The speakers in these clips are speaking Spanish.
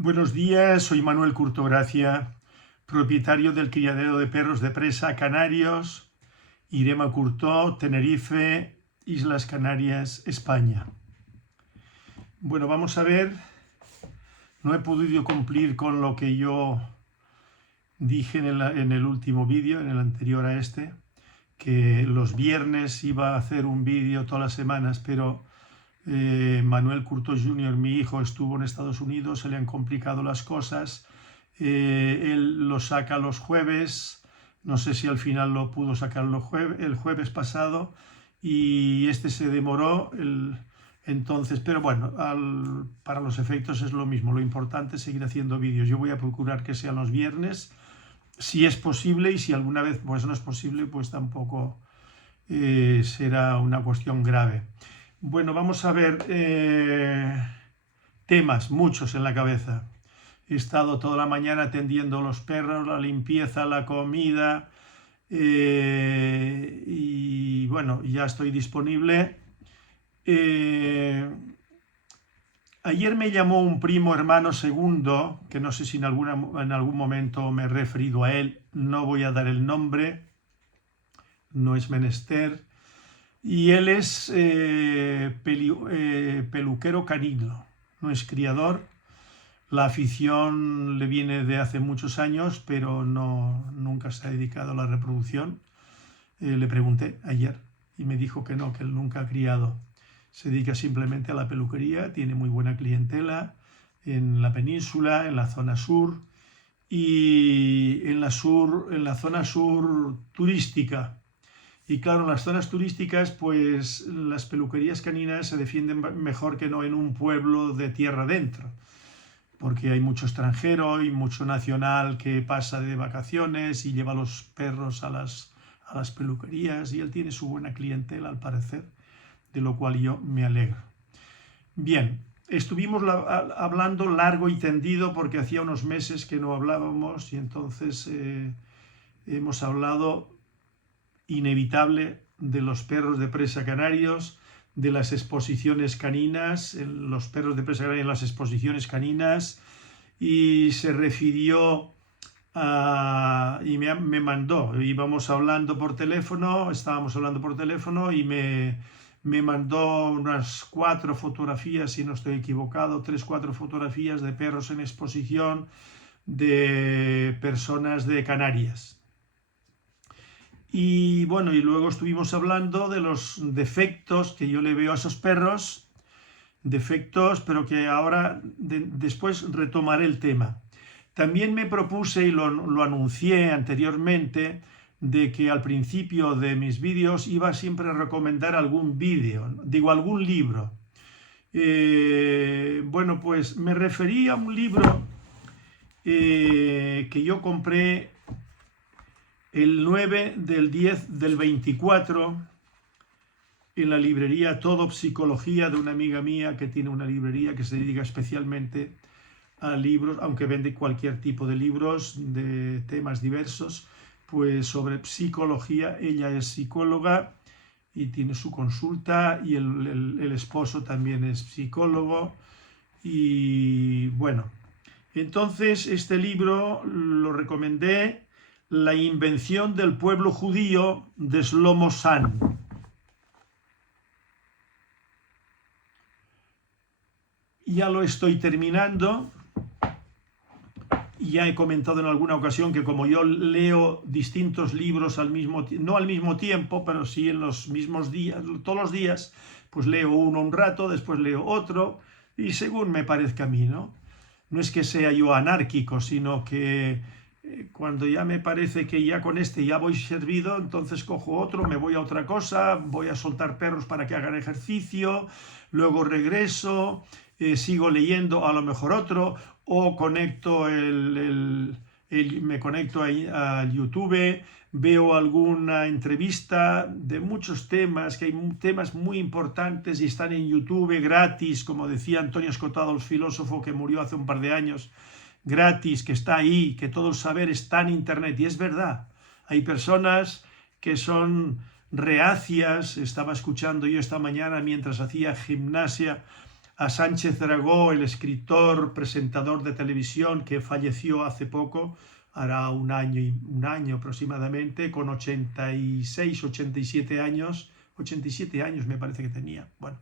Buenos días, soy Manuel Curtogracia, propietario del criadero de perros de presa Canarios, Irema Curtó, Tenerife, Islas Canarias, España. Bueno, vamos a ver, no he podido cumplir con lo que yo dije en el último vídeo, en el anterior a este, que los viernes iba a hacer un vídeo todas las semanas, pero Manuel Curtó Jr., mi hijo, estuvo en Estados Unidos, se le han complicado las cosas, él lo saca los jueves, no sé si al final lo pudo sacar el jueves pasado, y este se demoró, entonces, pero bueno, para los efectos es lo mismo, lo importante es seguir haciendo vídeos. Yo voy a procurar que sean los viernes, si es posible, y si alguna vez pues no es posible, pues tampoco será una cuestión grave. Bueno, vamos a ver temas, muchos en la cabeza. He estado toda la mañana atendiendo a los perros, la limpieza, la comida, y bueno, ya estoy disponible. Ayer me llamó un primo hermano segundo, que no sé si en algún momento me he referido a él, no voy a dar el nombre, no es menester. Y él es peluquero canino, no es criador. La afición le viene de hace muchos años, pero nunca se ha dedicado a la reproducción. Le pregunté ayer y me dijo que no, que él nunca ha criado. Se dedica simplemente a la peluquería, tiene muy buena clientela en la península, en la zona sur y en la zona sur turística. Y claro, en las zonas turísticas, pues las peluquerías caninas se defienden mejor que no en un pueblo de tierra adentro, porque hay mucho extranjero y mucho nacional que pasa de vacaciones y lleva a los perros a las peluquerías, y él tiene su buena clientela al parecer, de lo cual yo me alegro. Bien, estuvimos hablando largo y tendido porque hacía unos meses que no hablábamos, y entonces hemos hablado inevitable de los perros de presa canarios, de las exposiciones caninas, los perros de presa canarios en las exposiciones caninas, y se refirió y me mandó, estábamos hablando por teléfono y me mandó unas 4 fotografías, si no estoy equivocado, 3-4 fotografías de perros en exposición de personas de Canarias. Y bueno, y luego estuvimos hablando de los defectos que yo le veo a esos perros, defectos, pero que ahora después retomaré el tema. También me propuse, y lo anuncié anteriormente, de que al principio de mis vídeos iba siempre a recomendar algún vídeo, digo algún libro. Bueno, pues me referí a un libro que yo compré el 9 del 10 del 24 en la librería Todo Psicología, de una amiga mía que tiene una librería que se dedica especialmente a libros, aunque vende cualquier tipo de libros de temas diversos, pues sobre psicología. Ella es psicóloga y tiene su consulta, y el esposo también es psicólogo. Y bueno, entonces este libro lo recomendé, La invención del pueblo judío, de Shlomo Zahn. Ya lo estoy terminando. Ya he comentado en alguna ocasión que como yo leo distintos libros no al mismo tiempo, pero sí en los mismos días, todos los días, pues leo uno un rato, después leo otro, y según me parezca a mí, ¿no? No es que sea yo anárquico, sino que cuando ya me parece que ya con este ya voy servido, entonces cojo otro, me voy a otra cosa, voy a soltar perros para que hagan ejercicio, luego regreso, sigo leyendo a lo mejor otro, o conecto me conecto a YouTube, veo alguna entrevista de muchos temas, que hay temas muy importantes y están en YouTube gratis, como decía Antonio Escotado, el filósofo que murió hace un par de años, gratis, que está ahí, que todo el saber está en Internet. Y es verdad, hay personas que son reacias. Estaba escuchando yo esta mañana mientras hacía gimnasia a Sánchez Dragó, el escritor, presentador de televisión que falleció hace poco, hará un año aproximadamente, con 86, 87 años, 87 años me parece que tenía. Bueno,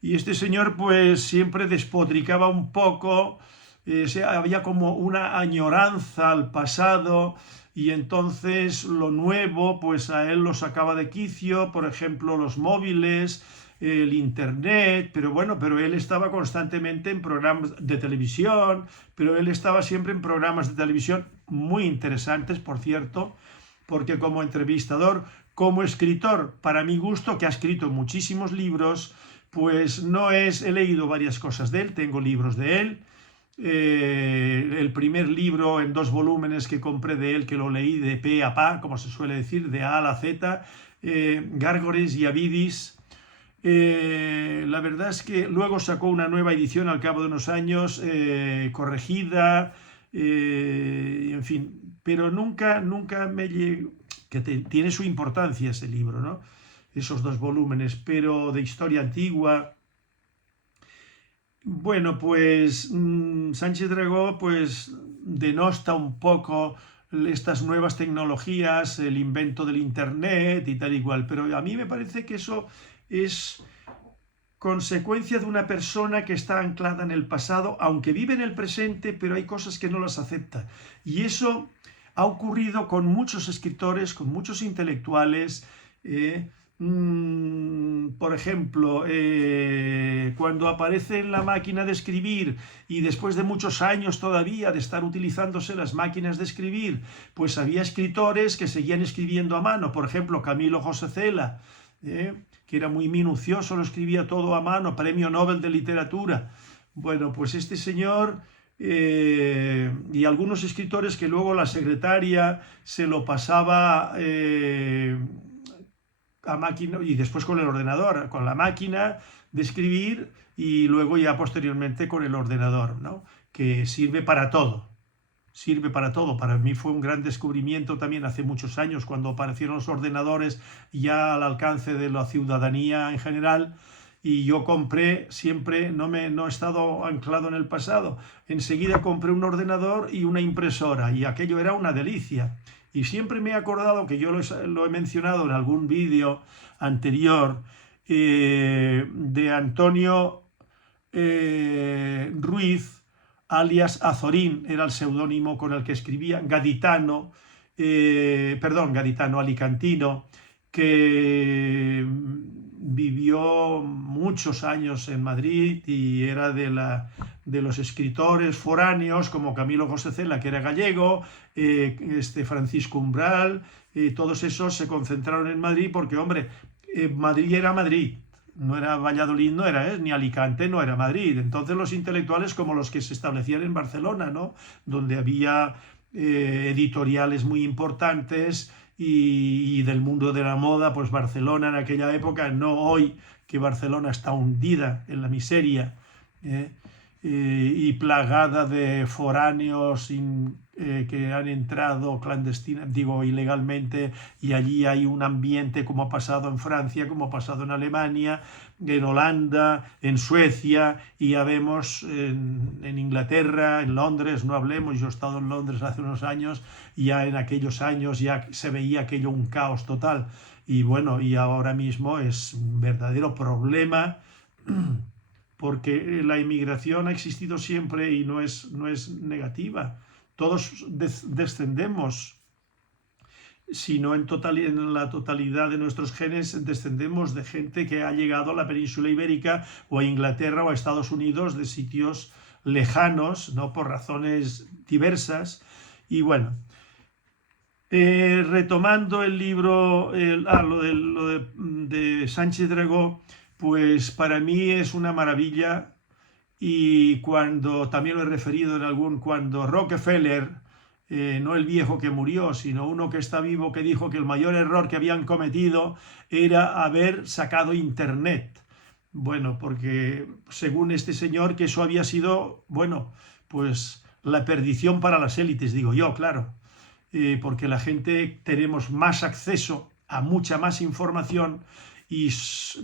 y este señor pues siempre despotricaba un poco, había como una añoranza al pasado, y entonces lo nuevo pues a él lo sacaba de quicio, por ejemplo los móviles, el internet, pero bueno, pero él estaba constantemente en programas de televisión, pero él estaba siempre en programas de televisión muy interesantes, por cierto, porque como entrevistador, como escritor, para mi gusto, que ha escrito muchísimos libros, pues he leído varias cosas de él, tengo libros de él. El primer libro en 2 volúmenes que compré de él, que lo leí de pe a pa, como se suele decir, de A a la Z, Gárgoles y Avidis. La verdad es que luego sacó una nueva edición al cabo de unos años, corregida, en fin, pero nunca me llegó, que tiene su importancia ese libro, ¿no? Esos 2 volúmenes, pero de historia antigua. Bueno, pues Sánchez Dragó pues denosta un poco estas nuevas tecnologías, el invento del internet y tal y cual, pero a mí me parece que eso es consecuencia de una persona que está anclada en el pasado, aunque vive en el presente, pero hay cosas que no las acepta. Y eso ha ocurrido con muchos escritores, con muchos intelectuales. Por ejemplo, cuando aparece en la máquina de escribir y después de muchos años todavía de estar utilizándose las máquinas de escribir, pues había escritores que seguían escribiendo a mano. Por ejemplo, Camilo José Cela, que era muy minucioso, lo escribía todo a mano, premio Nobel de literatura. Bueno, pues este señor y algunos escritores que luego la secretaria se lo pasaba a máquina y después con el ordenador, con la máquina de escribir y luego ya posteriormente con el ordenador, ¿no? Que sirve para todo. Sirve para todo. Para mí fue un gran descubrimiento también hace muchos años cuando aparecieron los ordenadores ya al alcance de la ciudadanía en general, y yo compré siempre, no he estado anclado en el pasado, enseguida compré un ordenador y una impresora y aquello era una delicia. Y siempre me he acordado que yo lo he mencionado en algún vídeo anterior, de Antonio Ruiz, alias Azorín, era el seudónimo con el que escribía, gaditano, alicantino, que vivió muchos años en Madrid y era de los escritores foráneos como Camilo José Cela, que era gallego, Francisco Umbral, todos esos se concentraron en Madrid porque, hombre, Madrid era Madrid. No era Valladolid, no era, ni Alicante, no era Madrid. Entonces los intelectuales como los que se establecían en Barcelona, ¿no? Donde había editoriales muy importantes y del mundo de la moda, pues Barcelona en aquella época, no hoy, que Barcelona está hundida en la miseria, y plagada de foráneos que han entrado ilegalmente, y allí hay un ambiente como ha pasado en Francia, como ha pasado en Alemania, en Holanda, en Suecia, y ya vemos en Inglaterra, en Londres, no hablemos, yo he estado en Londres hace unos años, y ya en aquellos años ya se veía aquello un caos total, y bueno, y ahora mismo es un verdadero problema, porque la inmigración ha existido siempre y no es negativa. Todos descendemos, si no en la totalidad de nuestros genes, descendemos de gente que ha llegado a la península ibérica o a Inglaterra o a Estados Unidos de sitios lejanos, ¿no? Por razones diversas. Y bueno, retomando el libro, lo de Sánchez Dragó, pues para mí es una maravilla. Y también lo he referido cuando Rockefeller, no el viejo que murió, sino uno que está vivo, que dijo que el mayor error que habían cometido era haber sacado Internet. Bueno, porque según este señor, que eso había sido, bueno, pues la perdición para las élites, digo yo, claro, porque la gente tenemos más acceso a mucha más información y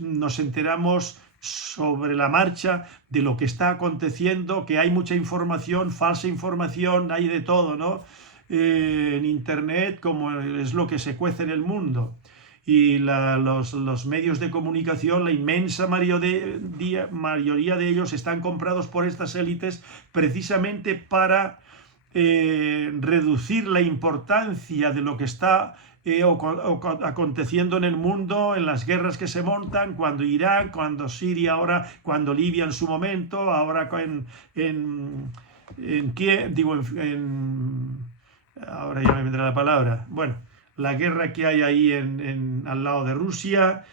nos enteramos sobre la marcha de lo que está aconteciendo, que hay mucha información, falsa información, hay de todo, ¿no? En Internet, como es lo que se cuece en el mundo. Y los medios de comunicación, la inmensa mayoría de ellos están comprados por estas élites precisamente para reducir la importancia de lo que está aconteciendo en el mundo, en las guerras que se montan, cuando Irak, cuando Siria, ahora, cuando Libia en su momento, ahora en Kiev, digo, ahora ya me vendrá la palabra, bueno, la guerra que hay ahí al lado de Rusia,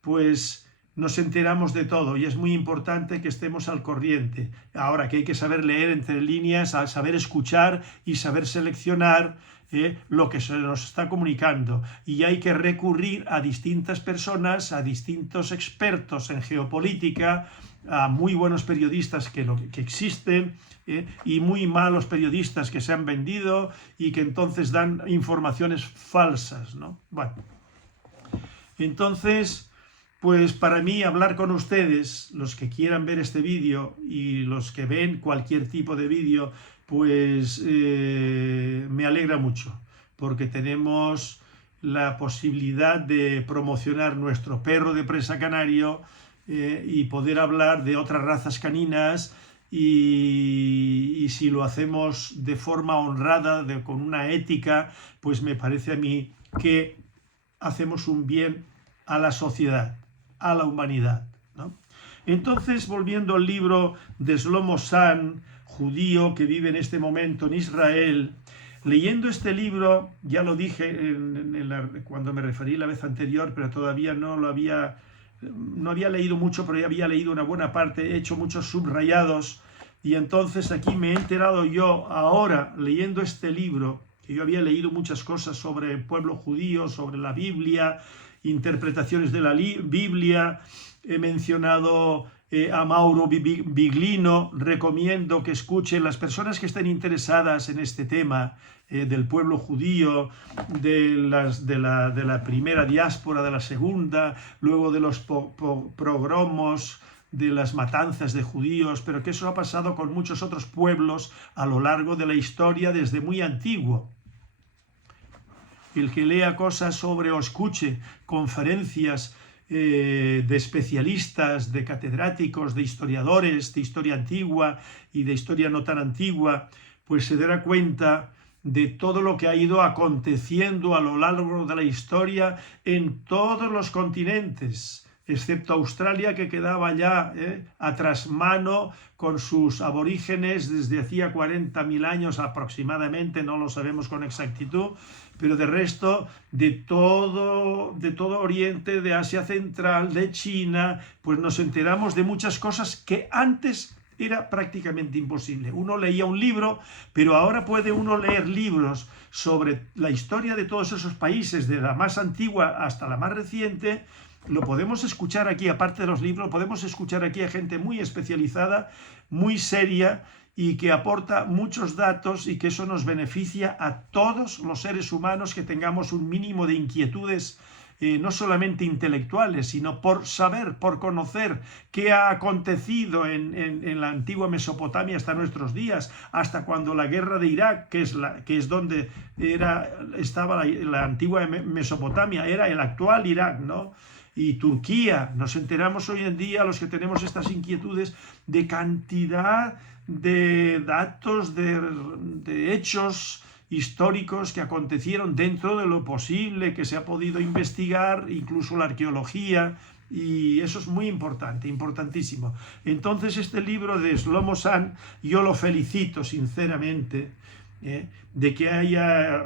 pues nos enteramos de todo y es muy importante que estemos al corriente. Ahora que hay que saber leer entre líneas, saber escuchar y saber seleccionar lo que se nos está comunicando. Y hay que recurrir a distintas personas, a distintos expertos en geopolítica, a muy buenos periodistas que existen, y muy malos periodistas que se han vendido y que entonces dan informaciones falsas, ¿no? Bueno, entonces, pues para mí hablar con ustedes, los que quieran ver este vídeo y los que ven cualquier tipo de vídeo, pues me alegra mucho, porque tenemos la posibilidad de promocionar nuestro perro de presa canario y poder hablar de otras razas caninas. Y si lo hacemos de forma honrada, con una ética, pues me parece a mí que hacemos un bien a la sociedad, a la humanidad, ¿no? Entonces, volviendo al libro de Shlomo San, judío que vive en este momento en Israel, leyendo este libro, ya lo dije cuando me referí la vez anterior, pero todavía no había leído mucho, pero ya había leído una buena parte, he hecho muchos subrayados, y entonces aquí me he enterado yo ahora, leyendo este libro, que yo había leído muchas cosas sobre el pueblo judío, sobre la Biblia, interpretaciones de la Biblia, he mencionado a Mauro Biglino, recomiendo que escuchen las personas que estén interesadas en este tema del pueblo judío, de la primera diáspora, de la segunda, luego de los pogromos, de las matanzas de judíos, pero que eso ha pasado con muchos otros pueblos a lo largo de la historia desde muy antiguo. El que lea cosas sobre o escuche conferencias de especialistas, de catedráticos, de historiadores, de historia antigua y de historia no tan antigua, pues se dará cuenta de todo lo que ha ido aconteciendo a lo largo de la historia en todos los continentes, excepto Australia, que quedaba ya a trasmano con sus aborígenes desde hacía 40.000 años aproximadamente, no lo sabemos con exactitud, pero de resto de todo Oriente, de Asia Central, de China, pues nos enteramos de muchas cosas que antes era prácticamente imposible. Uno leía un libro, pero ahora puede uno leer libros sobre la historia de todos esos países, de la más antigua hasta la más reciente. Lo podemos escuchar aquí, aparte de los libros, lo podemos escuchar aquí a gente muy especializada, muy seria y que aporta muchos datos, y que eso nos beneficia a todos los seres humanos que tengamos un mínimo de inquietudes, no solamente intelectuales, sino por saber, por conocer qué ha acontecido en la antigua Mesopotamia hasta nuestros días, hasta cuando la guerra de Irak, que es donde estaba la antigua Mesopotamia, era el actual Irak, ¿no? Y Turquía, nos enteramos hoy en día, los que tenemos estas inquietudes, de cantidad de datos, de hechos históricos que acontecieron dentro de lo posible que se ha podido investigar, incluso la arqueología, y eso es muy importante, importantísimo. Entonces este libro de Shlomo San, yo lo felicito sinceramente, de que haya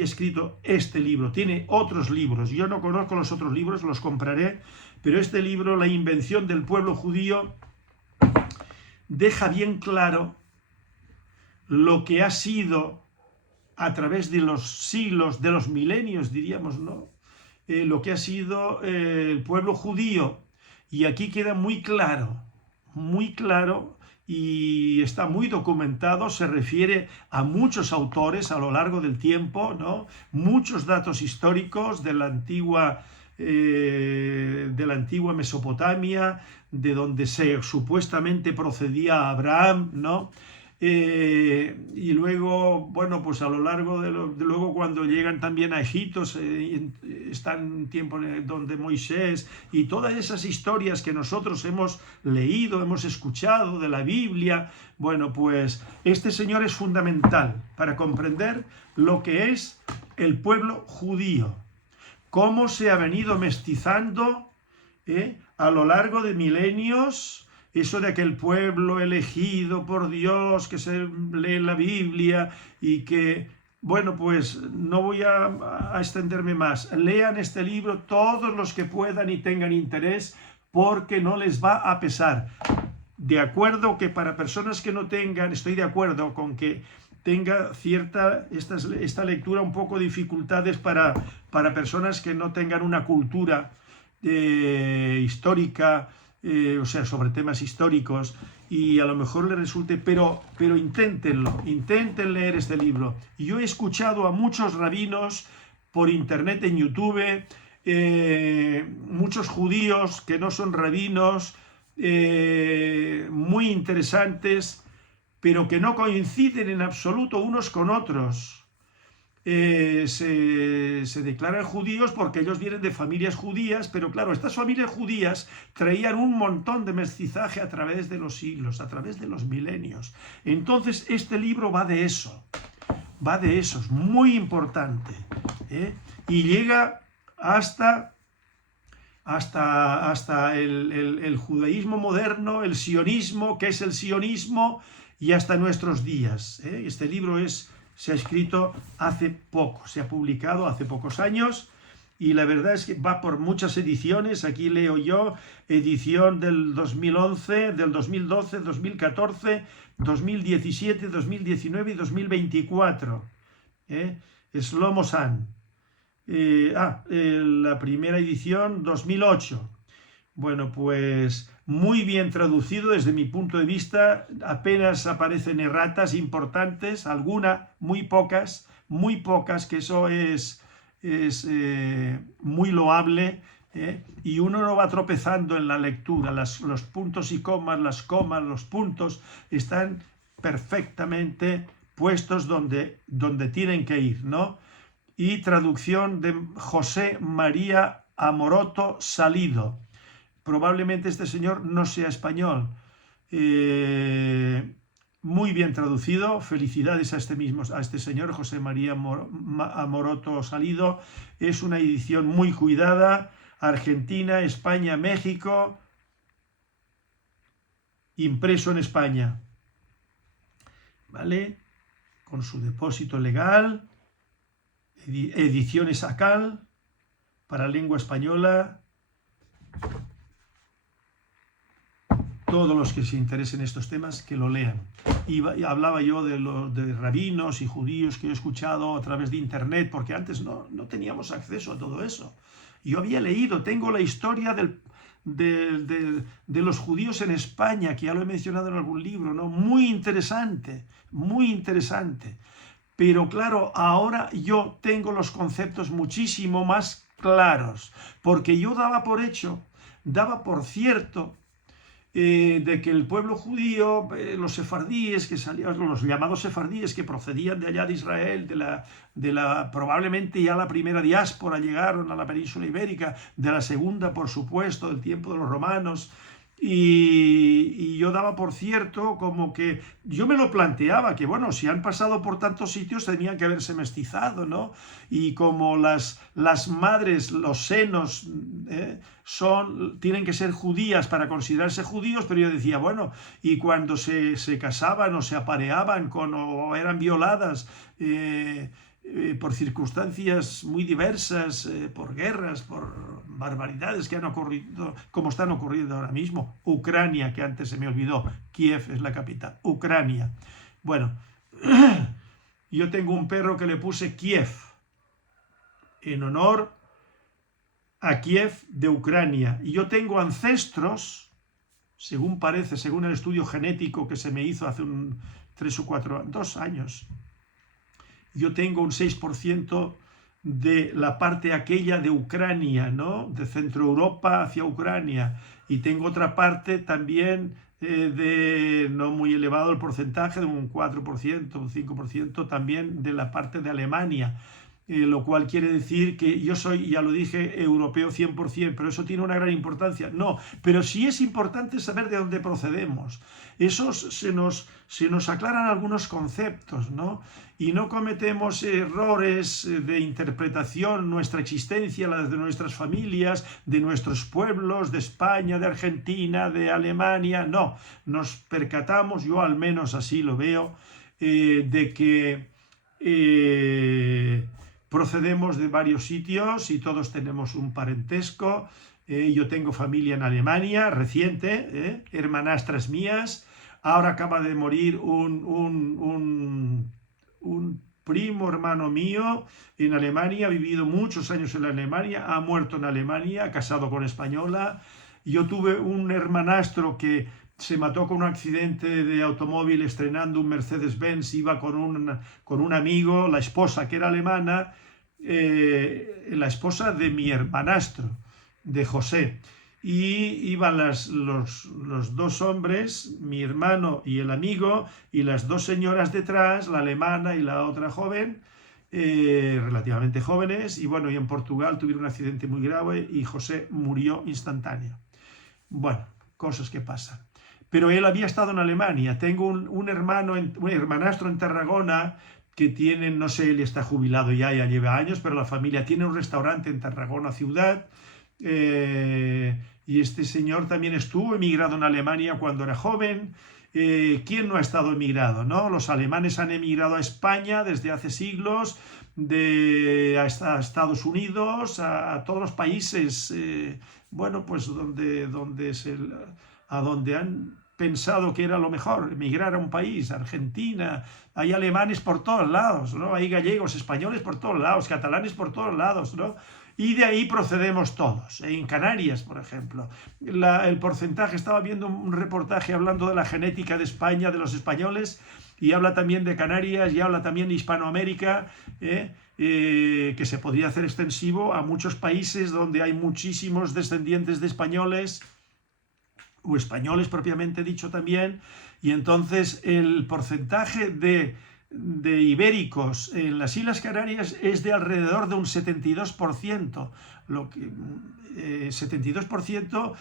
escrito este libro. Tiene otros libros, yo no conozco los otros libros, los compraré, pero este libro, La invención del pueblo judío, deja bien claro lo que ha sido a través de los siglos, de los milenios, diríamos, ¿no? Lo que ha sido el pueblo judío. Y aquí queda muy claro, y está muy documentado, se refiere a muchos autores a lo largo del tiempo, ¿no? Muchos datos históricos de la antigua de la antigua Mesopotamia, de donde supuestamente procedía Abraham, ¿no? Y luego, bueno, pues a lo largo luego cuando llegan también a Egipto, están en tiempo donde Moisés y todas esas historias que nosotros hemos leído, hemos escuchado de la Biblia, bueno, pues este señor es fundamental para comprender lo que es el pueblo judío, cómo se ha venido mestizando a lo largo de milenios. Eso de aquel pueblo elegido por Dios, que se lee en la Biblia y que, bueno, pues no voy a extenderme más. Lean este libro todos los que puedan y tengan interés, porque no les va a pesar. De acuerdo que para personas que no tengan, estoy de acuerdo con que tenga esta lectura un poco dificultades para personas que no tengan una cultura histórica, o sea, sobre temas históricos, y a lo mejor le resulte, pero inténtenlo, intenten leer este libro. Yo he escuchado a muchos rabinos por internet, en YouTube, muchos judíos que no son rabinos, muy interesantes, pero que no coinciden en absoluto unos con otros. Se declaran judíos porque ellos vienen de familias judías, pero claro, estas familias judías traían un montón de mestizaje a través de los siglos, a través de los milenios. Entonces este libro va de eso, es muy importante, y llega hasta el judaísmo moderno, el sionismo, que es el sionismo, y hasta nuestros días. Este libro se ha escrito hace poco, se ha publicado hace pocos años, y la verdad es que va por muchas ediciones. Aquí leo yo, edición del 2011, del 2012, 2014, 2017, 2019 y 2024. Shlomo San. La primera edición 2008. Bueno, pues muy bien traducido desde mi punto de vista. Apenas aparecen erratas importantes, algunas, muy pocas, que eso es muy loable, y uno no va tropezando en la lectura. Los puntos y comas, las comas, los puntos están perfectamente puestos donde tienen que ir, ¿no? Y traducción de José María Amoroto Salido. Probablemente este señor no sea español. Muy bien traducido. Felicidades a este señor, José María Amoroto Salido. Es una edición muy cuidada. Argentina, España, México. Impreso en España. ¿Vale? Con su depósito legal. Ediciones ACAL para lengua española. Todos los que se interesen en estos temas, que lo lean. Y hablaba yo de rabinos y judíos que he escuchado a través de internet, porque antes no teníamos acceso a todo eso. Yo había leído, tengo la historia de los judíos en España, que ya lo he mencionado en algún libro, ¿no? Muy interesante, muy interesante. Pero claro, ahora yo tengo los conceptos muchísimo más claros, porque yo daba por cierto, de que el pueblo judío, los sefardíes, los llamados sefardíes, que procedían de allá de Israel, probablemente ya la primera diáspora, llegaron a la península ibérica, de la segunda, por supuesto, del tiempo de los romanos. Y yo daba por cierto, como que yo me lo planteaba, que bueno, si han pasado por tantos sitios tenían que haberse mestizado, ¿no? Y como las madres, los senos, tienen que ser judías para considerarse judíos, pero yo decía, bueno, y cuando se casaban o se apareaban o eran violadas, por circunstancias muy diversas, por guerras, por barbaridades que han ocurrido, como están ocurriendo ahora mismo. Ucrania, que antes se me olvidó, Kiev es la capital, Ucrania. Bueno, yo tengo un perro que le puse Kiev, en honor a Kiev de Ucrania. Y yo tengo ancestros, según parece, según el estudio genético que se me hizo hace 2 años, yo tengo un 6% de la parte aquella de Ucrania, ¿no? De Centro Europa hacia Ucrania, y tengo otra parte también de no muy elevado el porcentaje, de un 4%, un 5% también de la parte de Alemania. Lo cual quiere decir que yo soy, ya lo dije, europeo 100%, pero eso tiene una gran importancia. No, pero sí es importante saber de dónde procedemos. Se nos aclaran algunos conceptos, ¿no? Y no cometemos errores de interpretación, nuestra existencia, la de nuestras familias, de nuestros pueblos, de España, de Argentina, de Alemania. No, nos percatamos, yo al menos así lo veo, de que procedemos de varios sitios y todos tenemos un parentesco. Yo tengo familia en Alemania, reciente, hermanastras mías. Ahora acaba de morir un primo hermano mío en Alemania, ha vivido muchos años en Alemania, ha muerto en Alemania, casado con española. Yo tuve un hermanastro que se mató con un accidente de automóvil estrenando un Mercedes-Benz, iba con un amigo, la esposa que era alemana, la esposa de mi hermanastro, de José. Y iban los dos hombres, mi hermano y el amigo, y las dos señoras detrás, la alemana y la otra joven, relativamente jóvenes, y bueno, y en Portugal tuvieron un accidente muy grave y José murió instantáneo. Bueno, cosas que pasan. Pero él había estado en Alemania. Tengo un hermanastro en Tarragona que tiene, no sé, él está jubilado ya lleva años, pero la familia tiene un restaurante en Tarragona ciudad. Y este señor también estuvo emigrado en Alemania cuando era joven. ¿Quién no ha estado emigrado, no? Los alemanes han emigrado a España desde hace siglos, a Estados Unidos, a todos los países, bueno, pues a donde han pensado que era lo mejor, emigrar a un país, Argentina. Hay alemanes por todos lados, ¿no? Hay gallegos, españoles por todos lados, catalanes por todos lados, ¿no? Y de ahí procedemos todos. En Canarias, por ejemplo, el porcentaje, estaba viendo un reportaje hablando de la genética de España, de los españoles, y habla también de Canarias, y habla también de Hispanoamérica, que se podría hacer extensivo a muchos países donde hay muchísimos descendientes de españoles, o españoles propiamente dicho también, y entonces el porcentaje de ibéricos en las Islas Canarias es de alrededor de un 72%, lo que 72%,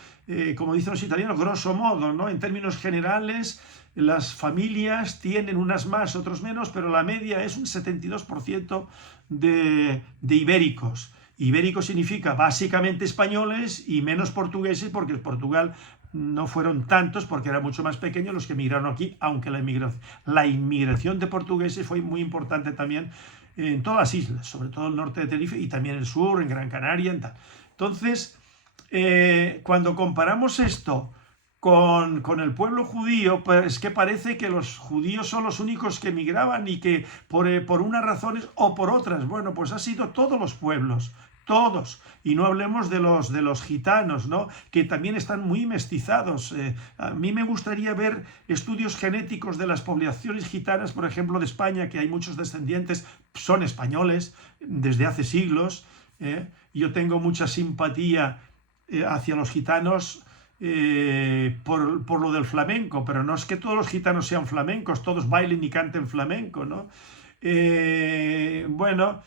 como dicen los italianos, grosso modo, ¿no? En términos generales, las familias tienen unas más, otros menos, pero la media es un 72% de ibéricos. Ibérico significa básicamente españoles y menos portugueses, porque Portugal no fueron tantos, porque eran mucho más pequeños los que emigraron aquí, aunque la inmigración de portugueses fue muy importante también en todas las islas, sobre todo el norte de Tenerife y también el sur, en Gran Canaria, en tal. Entonces, cuando comparamos esto con el pueblo judío, pues es que parece que los judíos son los únicos que emigraban y que por unas razones o por otras, bueno, pues ha sido todos los pueblos, todos, y no hablemos de los gitanos, ¿no? Que también están muy mestizados. A mí me gustaría ver estudios genéticos de las poblaciones gitanas, por ejemplo, de España, que hay muchos descendientes, son españoles desde hace siglos. Yo tengo mucha simpatía hacia los gitanos, por lo del flamenco, pero no es que todos los gitanos sean flamencos, todos bailen y canten flamenco, ¿no? Bueno,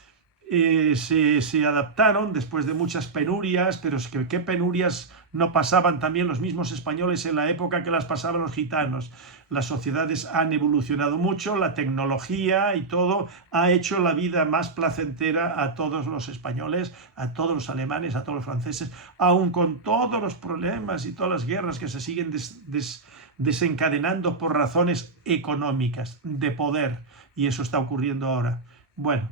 se adaptaron después de muchas penurias, pero es que qué penurias no pasaban también los mismos españoles en la época que las pasaban los gitanos. Las sociedades han evolucionado mucho, la tecnología y todo ha hecho la vida más placentera a todos los españoles, a todos los alemanes, a todos los franceses, aun con todos los problemas y todas las guerras que se siguen desencadenando por razones económicas, de poder, y eso está ocurriendo ahora. Bueno,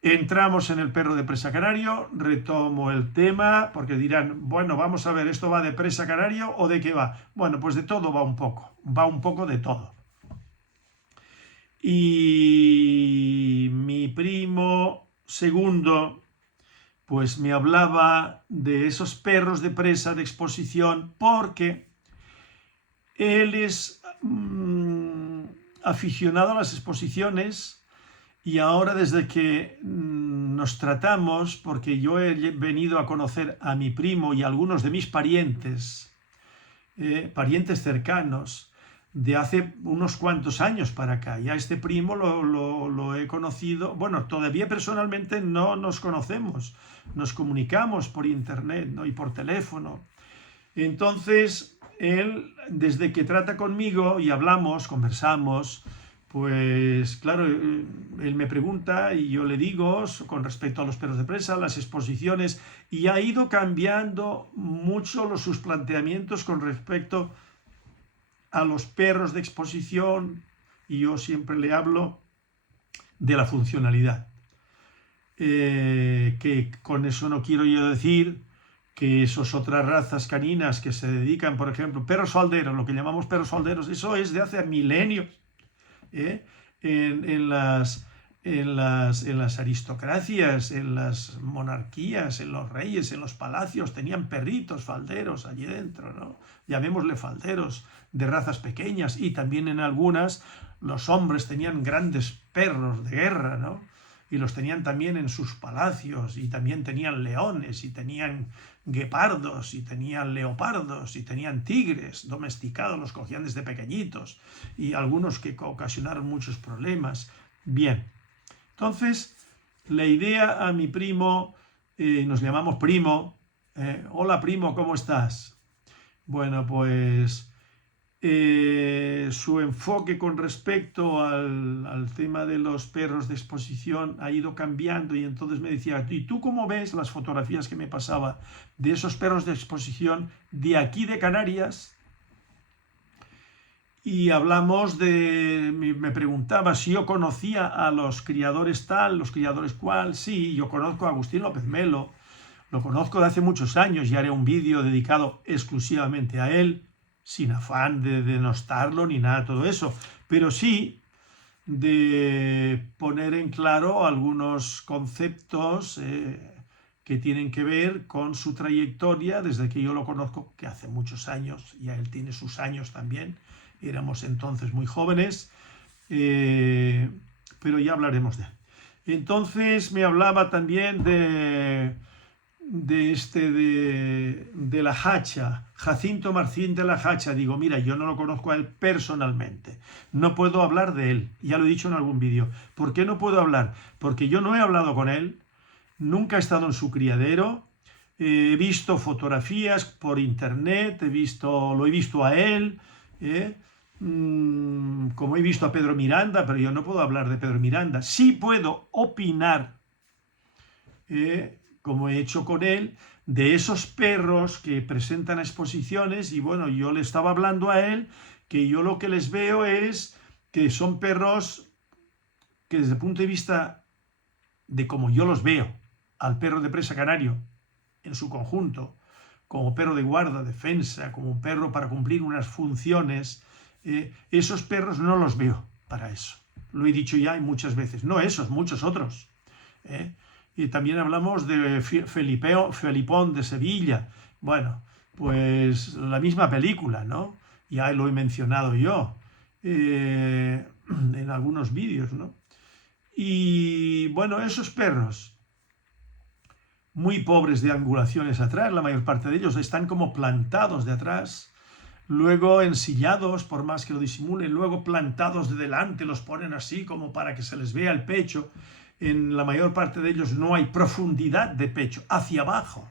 entramos en el perro de presa canario, retomo el tema, porque dirán, bueno, vamos a ver, ¿esto va de presa canario o de qué va? Bueno, pues de todo va un poco de todo. Y mi primo segundo, pues me hablaba de esos perros de presa de exposición, porque él es aficionado a las exposiciones. Y ahora desde que nos tratamos, porque yo he venido a conocer a mi primo y a algunos de mis parientes cercanos, de hace unos cuantos años para acá. Ya este primo lo he conocido, bueno, todavía personalmente no nos conocemos, nos comunicamos por internet, ¿no? Y por teléfono. Entonces, él, desde que trata conmigo y hablamos, conversamos, pues claro, él me pregunta y yo le digo con respecto a los perros de presa, las exposiciones, y ha ido cambiando mucho sus planteamientos con respecto a los perros de exposición, y yo siempre le hablo de la funcionalidad. Que con eso no quiero yo decir que esas otras razas caninas que se dedican, por ejemplo, perros falderos, lo que llamamos perros falderos, eso es de hace milenios. ¿eh? En las aristocracias, en las monarquías, en los reyes, en los palacios, tenían perritos falderos allí dentro, ¿no? Llamémosle falderos, de razas pequeñas, y también en algunas los hombres tenían grandes perros de guerra, ¿no? Y los tenían también en sus palacios, y también tenían leones, y tenían guepardos, y tenían leopardos, y tenían tigres domesticados, los cogían desde pequeñitos, y algunos que ocasionaron muchos problemas. Bien, entonces la idea a mi primo, nos llamamos primo, hola primo, ¿cómo estás? Bueno, pues su enfoque con respecto al tema de los perros de exposición ha ido cambiando, y entonces me decía, ¿y tú cómo ves las fotografías que me pasaba de esos perros de exposición de aquí de Canarias? Y hablamos me preguntaba si yo conocía a los criadores tal, los criadores cual. Sí, yo conozco a Agustín López Melo, lo conozco de hace muchos años y haré un vídeo dedicado exclusivamente a él, sin afán de denostarlo ni nada de todo eso, pero sí de poner en claro algunos conceptos que tienen que ver con su trayectoria desde que yo lo conozco, que hace muchos años, ya él tiene sus años también, éramos entonces muy jóvenes, pero ya hablaremos de él. Entonces me hablaba también de la Hacha, Jacinto Marcín de la Hacha. Digo, mira, yo no lo conozco a él personalmente, no puedo hablar de él, ya lo he dicho en algún vídeo. ¿Por qué no puedo hablar? Porque yo no he hablado con él, nunca he estado en su criadero, he visto fotografías por internet, lo he visto a él, como he visto a Pedro Miranda, pero yo no puedo hablar de Pedro Miranda. Sí puedo opinar, como he hecho con él, de esos perros que presentan exposiciones, y bueno, yo le estaba hablando a él que yo lo que les veo es que son perros que desde el punto de vista de como yo los veo, al perro de presa canario en su conjunto, como perro de guarda, defensa, como un perro para cumplir unas funciones, esos perros no los veo para eso. Lo he dicho ya muchas veces, no esos, muchos otros. Y también hablamos de Felipón de Sevilla. Bueno, pues la misma película, ¿no? Ya lo he mencionado yo en algunos vídeos, ¿no? Y bueno, esos perros muy pobres de angulaciones atrás, la mayor parte de ellos están como plantados de atrás, luego ensillados, por más que lo disimulen, luego plantados de delante, los ponen así como para que se les vea el pecho. En la mayor parte de ellos no hay profundidad de pecho, hacia abajo.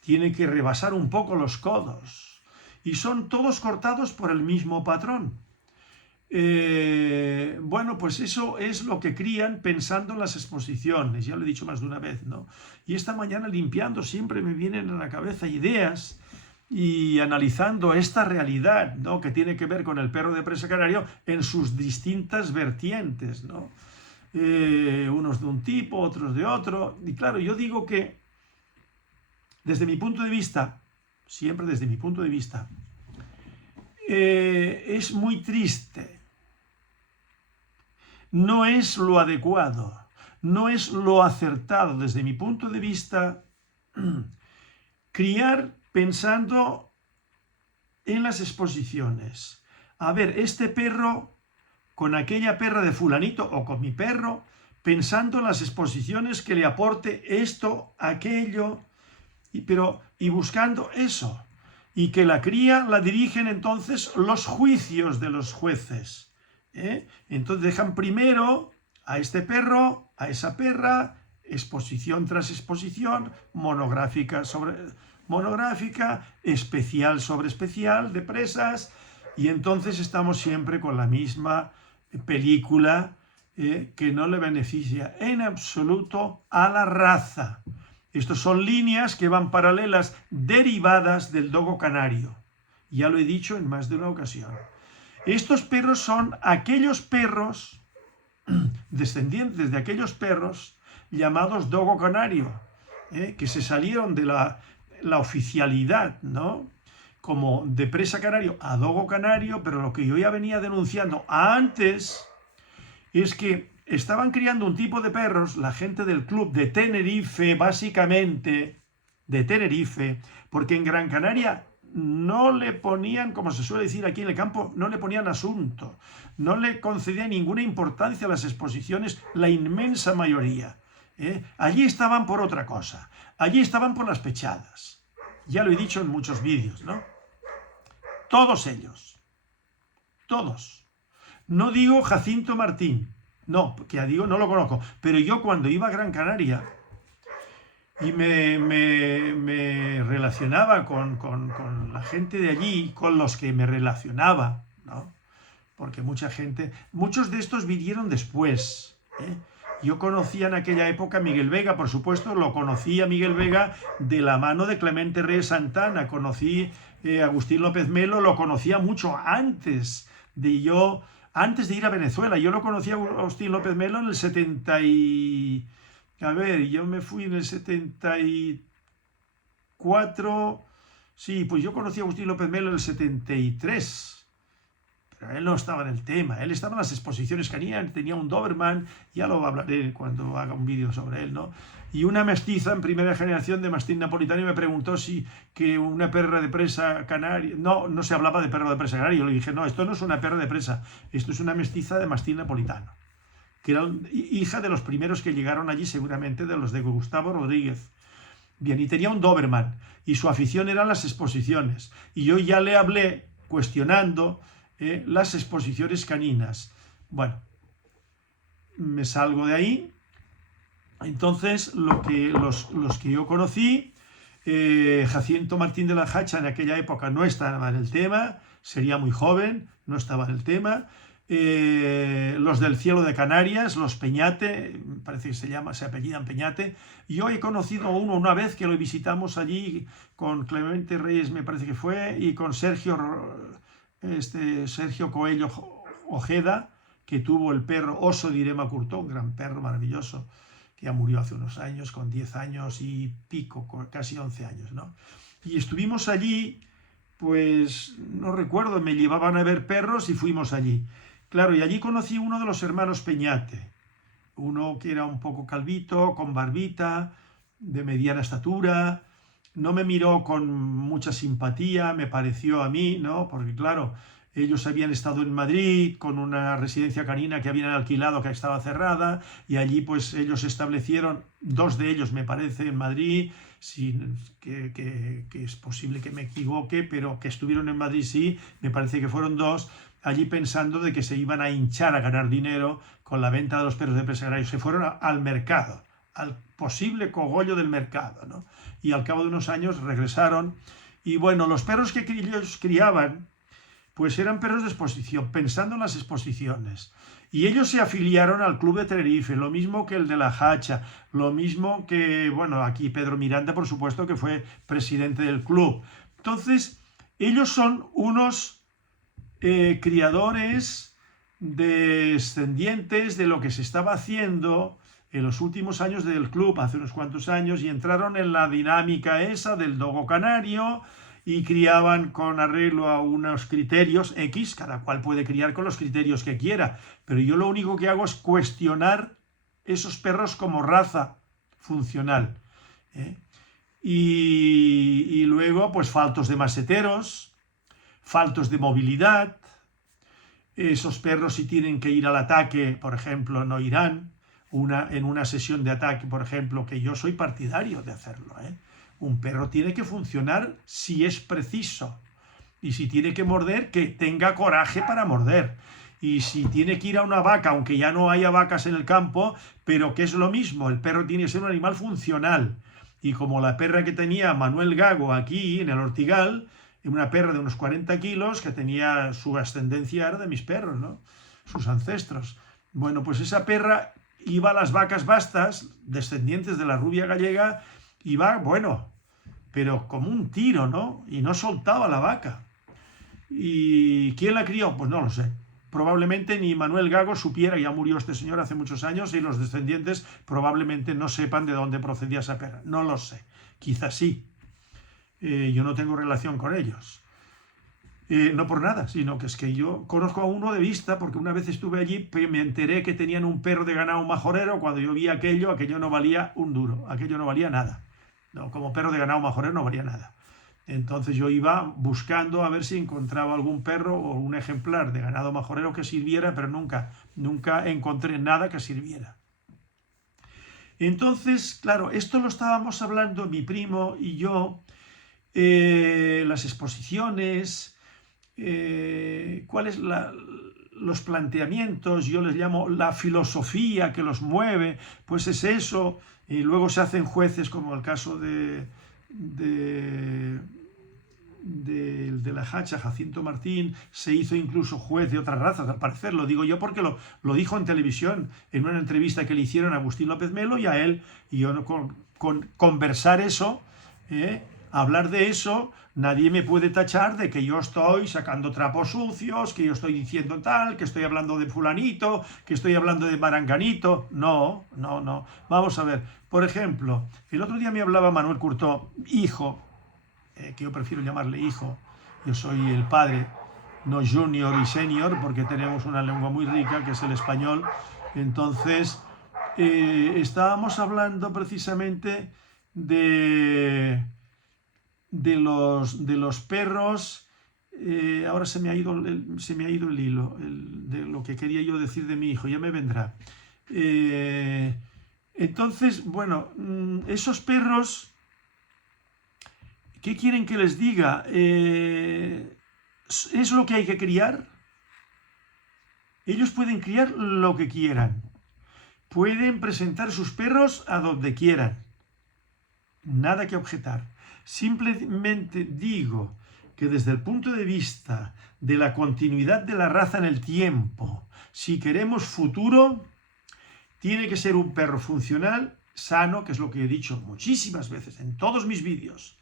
Tiene que rebasar un poco los codos. Y son todos cortados por el mismo patrón. Bueno, pues eso es lo que crían pensando en las exposiciones, ya lo he dicho más de una vez, ¿no? Y esta mañana limpiando siempre me vienen a la cabeza ideas y analizando esta realidad, ¿no? Que tiene que ver con el perro de presa canario en sus distintas vertientes, ¿no? Unos de un tipo, otros de otro. Y claro, yo digo que desde mi punto de vista, siempre desde mi punto de vista, es muy triste. No es lo adecuado, no es lo acertado desde mi punto de vista criar pensando en las exposiciones. A ver, este perro con aquella perra de fulanito o con mi perro, pensando en las exposiciones que le aporte esto, aquello, y buscando eso. Y que la cría la dirigen entonces los juicios de los jueces. Entonces dejan primero a este perro, a esa perra, exposición tras exposición, monográfica sobre monográfica, especial sobre especial de presas, y entonces estamos siempre con la misma película que no le beneficia en absoluto a la raza. Estos son líneas que van paralelas derivadas del dogo canario. Ya lo he dicho en más de una ocasión. Estos perros son aquellos perros, descendientes de aquellos perros llamados dogo canario, que se salieron de la oficialidad, ¿no? Como de presa canario a dogo canario, pero lo que yo ya venía denunciando antes es que estaban criando un tipo de perros, la gente del club de Tenerife, básicamente, de Tenerife, porque en Gran Canaria no le ponían, como se suele decir aquí en el campo, no le ponían asunto, no le concedían ninguna importancia a las exposiciones, la inmensa mayoría. Allí estaban por otra cosa, allí estaban por las pechadas. Ya lo he dicho en muchos vídeos, ¿no? Todos ellos, todos. No digo Jacinto Martín, no, que ya digo, no lo conozco, pero yo cuando iba a Gran Canaria y me relacionaba con la gente de allí, con los que me relacionaba, ¿no? Porque muchos de estos vinieron después. Yo conocía en aquella época a Miguel Vega, por supuesto, lo conocí a Miguel Vega de la mano de Clemente Reyes Santana, conocí a Agustín López Melo, lo conocía mucho antes de ir a Venezuela. Yo lo conocí a Agustín López Melo en el 70 y... A ver, yo me fui en el 74... Sí, pues yo conocí a Agustín López Melo en el 73. Pero él no estaba en el tema, él estaba en las exposiciones caninas, tenía un Doberman, ya lo hablaré cuando haga un vídeo sobre él, ¿no? Y una mestiza en primera generación de mastín napolitano y me preguntó si que una perra de presa canaria, no se hablaba de perro de presa canaria, yo le dije, no, esto no es una perra de presa, esto es una mestiza de mastín napolitano, que era hija de los primeros que llegaron allí, seguramente de los de Gustavo Rodríguez. Bien, y tenía un Doberman, y su afición eran las exposiciones, y yo ya le hablé cuestionando las exposiciones caninas. Bueno, me salgo de ahí. Entonces, los que yo conocí, Jacinto Martín de la Hacha en aquella época no estaba en el tema, sería muy joven, no estaba en el tema. Los del Cielo de Canarias, los Peñate, parece que se apellidan Peñate. Yo he conocido a uno una vez que lo visitamos allí con Clemente Reyes, me parece que fue, y con Sergio Coello Ojeda, que tuvo el perro Oso de Irema Curtó, un gran perro maravilloso, que ya murió hace unos años, con 10 años y pico, casi 11 años, ¿no? Y estuvimos allí, pues no recuerdo, me llevaban a ver perros y fuimos allí. Claro, y allí conocí uno de los hermanos Peñate, uno que era un poco calvito, con barbita, de mediana estatura. No me miró con mucha simpatía, me pareció a mí, ¿no? Porque claro, ellos habían estado en Madrid con una residencia canina que habían alquilado que estaba cerrada, y allí pues ellos establecieron, dos de ellos me parece en Madrid, que es posible que me equivoque, pero que estuvieron en Madrid sí, me parece que fueron dos, allí pensando de que se iban a hinchar a ganar dinero con la venta de los perros de presa canaria. Se fueron al mercado, al posible cogollo del mercado, ¿no? Y al cabo de unos años regresaron. Y bueno, los perros que ellos criaban, pues eran perros de exposición, pensando en las exposiciones. Y ellos se afiliaron al Club de Tenerife, lo mismo que el de la Hacha, lo mismo que, bueno, aquí Pedro Miranda, por supuesto, que fue presidente del club. Entonces, ellos son unos criadores descendientes de lo que se estaba haciendo en los últimos años del club, hace unos cuantos años, y entraron en la dinámica esa del dogo canario y criaban con arreglo a unos criterios X, cada cual puede criar con los criterios que quiera, pero yo lo único que hago es cuestionar esos perros como raza funcional. Y luego, pues faltos de maseteros, faltos de movilidad, Esos perros, si tienen que ir al ataque, por ejemplo, no irán. En una sesión de ataque, por ejemplo, que yo soy partidario de hacerlo, ¿eh? Un perro tiene que funcionar si es preciso. Y si tiene que morder, que tenga coraje para morder. Y si tiene que ir a una vaca, aunque ya no haya vacas en el campo, pero que es lo mismo, el perro tiene que ser un animal funcional. Y como la perra que tenía Manuel Gago aquí en el Ortigal, una perra de unos 40 kilos, que tenía su ascendencia era de mis perros, ¿no? Sus ancestros. Bueno, pues esa perra iba a las vacas bastas, descendientes de la rubia gallega, iba, bueno, pero como un tiro, ¿no? Y no soltaba la vaca. ¿Y quién la crió? Pues no lo sé. Probablemente ni Manuel Gago supiera, ya murió este señor hace muchos años, y los descendientes probablemente no sepan de dónde procedía esa perra. No lo sé. Quizás sí. Yo no tengo relación con ellos. No por nada, sino que es que yo conozco a uno de vista, porque una vez estuve allí, me enteré que tenían un perro de ganado majorero. Cuando yo vi aquello no valía un duro, aquello no valía nada. No, como perro de ganado majorero no valía nada. Entonces yo iba buscando a ver si encontraba algún perro o un ejemplar de ganado majorero que sirviera, pero nunca encontré nada que sirviera. Entonces, claro, esto lo estábamos hablando mi primo y yo, las exposiciones, cuáles los planteamientos, yo les llamo la filosofía que los mueve, pues es eso. Y luego se hacen jueces, como el caso de la Hacha, Jacinto Martín, se hizo incluso juez de otras razas, al parecer. Lo digo yo porque lo dijo en televisión, en una entrevista que le hicieron a Agustín López Melo y a él, y yo con conversar eso, hablar de eso, nadie me puede tachar de que yo estoy sacando trapos sucios, que yo estoy diciendo tal, que estoy hablando de fulanito, que estoy hablando de maranganito. No. Vamos a ver. Por ejemplo, el otro día me hablaba Manuel Curtó, hijo, que yo prefiero llamarle hijo. Yo soy el padre, no junior y senior, porque tenemos una lengua muy rica, que es el español. Entonces, estábamos hablando precisamente de los perros. Ahora se me ha ido el hilo de lo que quería yo decir de mi hijo, ya me vendrá. Entonces, bueno, esos perros, ¿qué quieren que les diga? ¿Es lo que hay que criar? Ellos pueden criar lo que quieran, pueden presentar sus perros a donde quieran, nada que objetar. Simplemente digo que desde el punto de vista de la continuidad de la raza en el tiempo, si queremos futuro, tiene que ser un perro funcional, sano, que es lo que he dicho muchísimas veces en todos mis vídeos.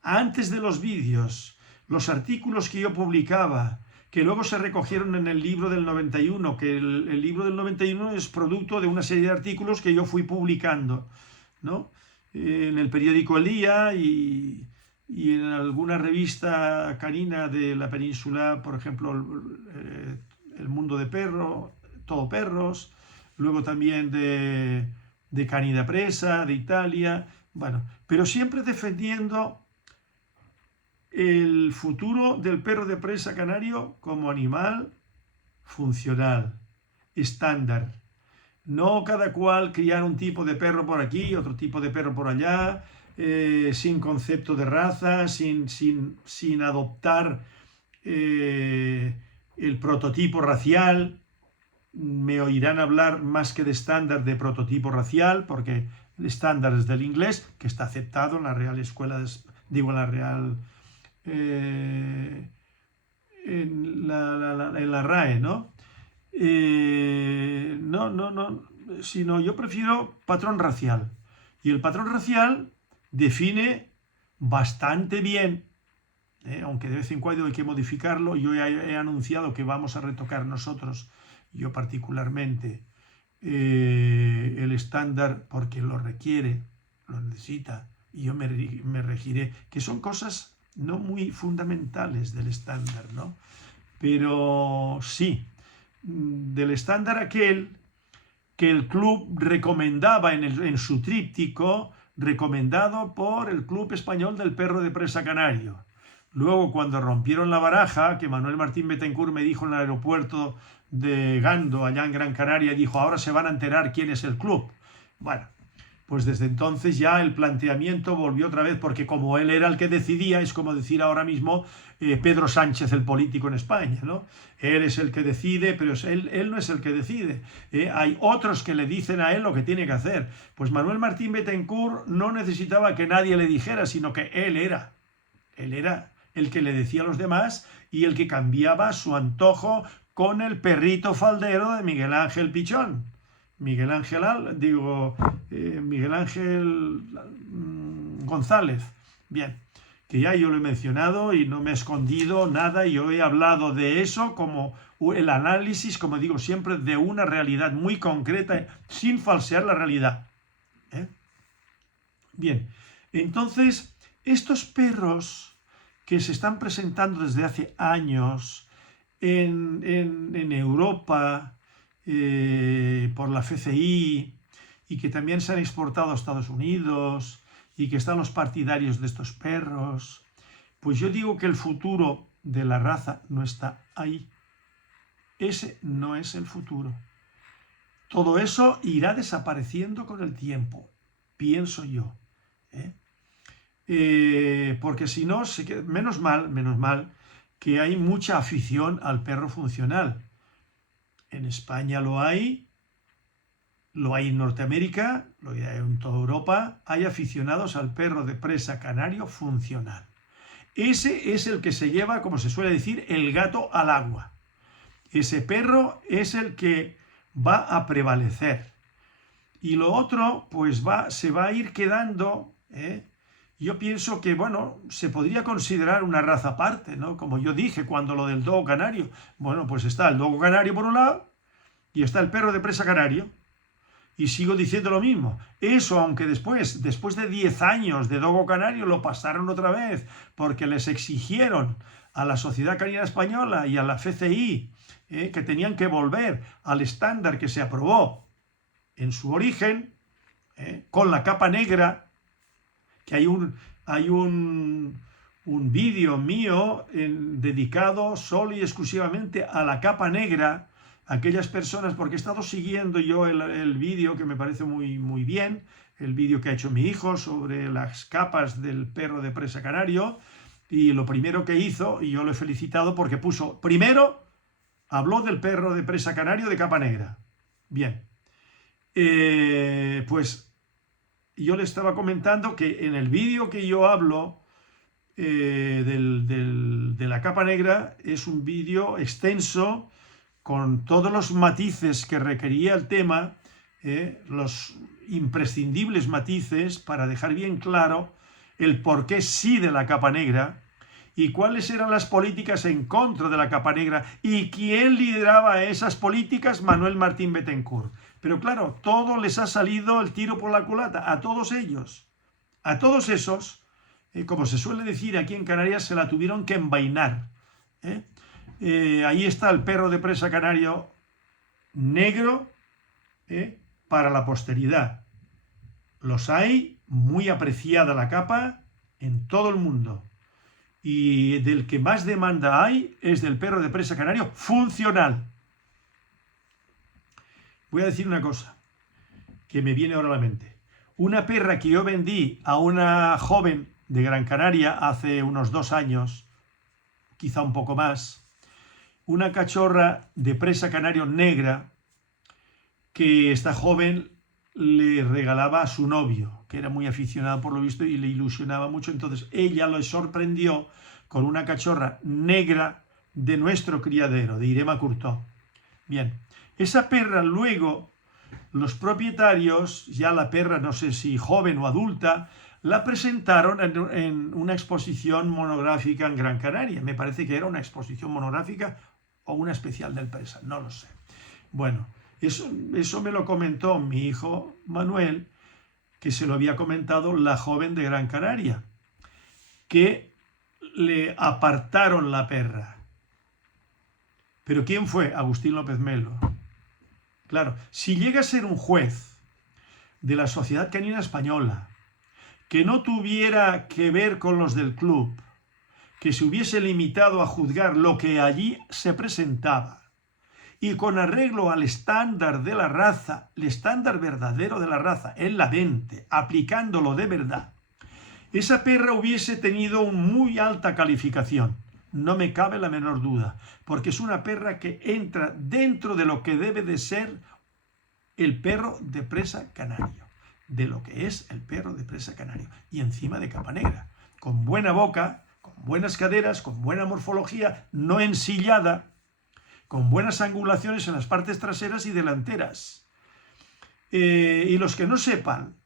Antes de los vídeos, los artículos que yo publicaba, que luego se recogieron en el libro del 91, que el libro del 91 es producto de una serie de artículos que yo fui publicando, ¿no? En el periódico El Día y en alguna revista canina de la península, por ejemplo, El Mundo de Perro, Todo Perros, luego también de Canida Presa, de Italia, bueno, pero siempre defendiendo el futuro del perro de presa canario como animal funcional, estándar. No cada cual criar un tipo de perro por aquí, otro tipo de perro por allá, sin concepto de raza, sin adoptar el prototipo racial. Me oirán hablar más que de estándar, de prototipo racial, porque el estándar es del inglés, que está aceptado en la Real Escuela, en la Real... en la RAE, ¿no? No, sino yo prefiero patrón racial. Y el patrón racial define bastante bien, aunque de vez en cuando hay que modificarlo. Yo he anunciado que vamos a retocar nosotros, yo particularmente, el estándar porque lo requiere, lo necesita, y yo me regiré, que son cosas no muy fundamentales del estándar, ¿no? Pero sí, del estándar aquel que el club recomendaba en su tríptico, recomendado por el Club Español del Perro de Presa Canario. Luego, cuando rompieron la baraja, que Manuel Martín Bettencourt me dijo en el aeropuerto de Gando, allá en Gran Canaria, dijo, ahora se van a enterar quién es el club. Bueno, pues desde entonces ya el planteamiento volvió otra vez, porque como él era el que decidía, es como decir ahora mismo Pedro Sánchez, el político en España, ¿no? Él es el que decide, pero él no es el que decide. Hay otros que le dicen a él lo que tiene que hacer. Pues Manuel Martín Bettencourt no necesitaba que nadie le dijera, sino que él era. Él era el que le decía a los demás y el que cambiaba su antojo con el perrito faldero de Miguel Ángel Pichón. Miguel Ángel González. Bien, que ya yo lo he mencionado y no me he escondido nada, yo he hablado de eso como el análisis, como digo siempre, de una realidad muy concreta, sin falsear la realidad. Bien, entonces, estos perros que se están presentando desde hace años en Europa, por la FCI, y que también se han exportado a Estados Unidos, y que están los partidarios de estos perros, pues yo digo que el futuro de la raza no está ahí. Ese no es el futuro. Todo eso irá desapareciendo con el tiempo, pienso yo. Porque si no, menos mal que hay mucha afición al perro funcional. En España lo hay en Norteamérica, lo hay en toda Europa, hay aficionados al perro de presa canario funcional. Ese es el que se lleva, como se suele decir, el gato al agua. Ese perro es el que va a prevalecer. Y lo otro, pues se va a ir quedando. Yo pienso que, bueno, se podría considerar una raza aparte, ¿no? Como yo dije cuando lo del dogo canario. Bueno, pues está el dogo canario por un lado y está el perro de presa canario. Y sigo diciendo lo mismo. Eso, aunque después de 10 años de dogo canario, lo pasaron otra vez porque les exigieron a la Sociedad Canina Española y a la FCI que tenían que volver al estándar que se aprobó en su origen, con la capa negra, que hay un vídeo mío dedicado solo y exclusivamente a la capa negra. Aquellas personas, porque he estado siguiendo yo el vídeo que me parece muy, muy bien, el vídeo que ha hecho mi hijo sobre las capas del perro de presa canario, y lo primero que hizo, y yo lo he felicitado porque primero habló del perro de presa canario de capa negra. Bien, pues yo le estaba comentando que en el vídeo que yo hablo de la capa negra es un vídeo extenso, con todos los matices que requería el tema, los imprescindibles matices para dejar bien claro el por qué sí de la capa negra y cuáles eran las políticas en contra de la capa negra y quién lideraba esas políticas, Manuel Martín Bettencourt. Pero claro, todo les ha salido el tiro por la culata, a todos ellos. A todos esos, como se suele decir aquí en Canarias, se la tuvieron que envainar. Ahí está el perro de presa canario negro para la posteridad. Los hay, muy apreciada la capa en todo el mundo. Y del que más demanda hay es del perro de presa canario funcional. Voy a decir una cosa que me viene ahora a la mente. Una perra que yo vendí a una joven de Gran Canaria hace unos 2 años, quizá un poco más, una cachorra de presa canario negra que esta joven le regalaba a su novio, que era muy aficionado por lo visto y le ilusionaba mucho. Entonces ella lo sorprendió con una cachorra negra de nuestro criadero, de Irema Curtó. Bien, esa perra luego los propietarios, ya la perra no sé si joven o adulta, la presentaron en una exposición monográfica en Gran Canaria. Me parece que era una exposición monográfica o una especial del presa, no lo sé. Bueno, eso me lo comentó mi hijo Manuel, que se lo había comentado la joven de Gran Canaria, que le apartaron la perra. ¿Pero quién fue? Agustín López Melo. Claro, si llega a ser un juez de la Sociedad Canina Española que no tuviera que ver con los del club, que se hubiese limitado a juzgar lo que allí se presentaba y con arreglo al estándar de la raza, el estándar verdadero de la raza, el latente, aplicándolo de verdad, esa perra hubiese tenido una muy alta calificación. No me cabe la menor duda, porque es una perra que entra dentro de lo que debe de ser el perro de presa canario, de lo que es el perro de presa canario, y encima de capa negra, con buena boca, con buenas caderas, con buena morfología, no ensillada, con buenas angulaciones en las partes traseras y delanteras. Y los que no sepan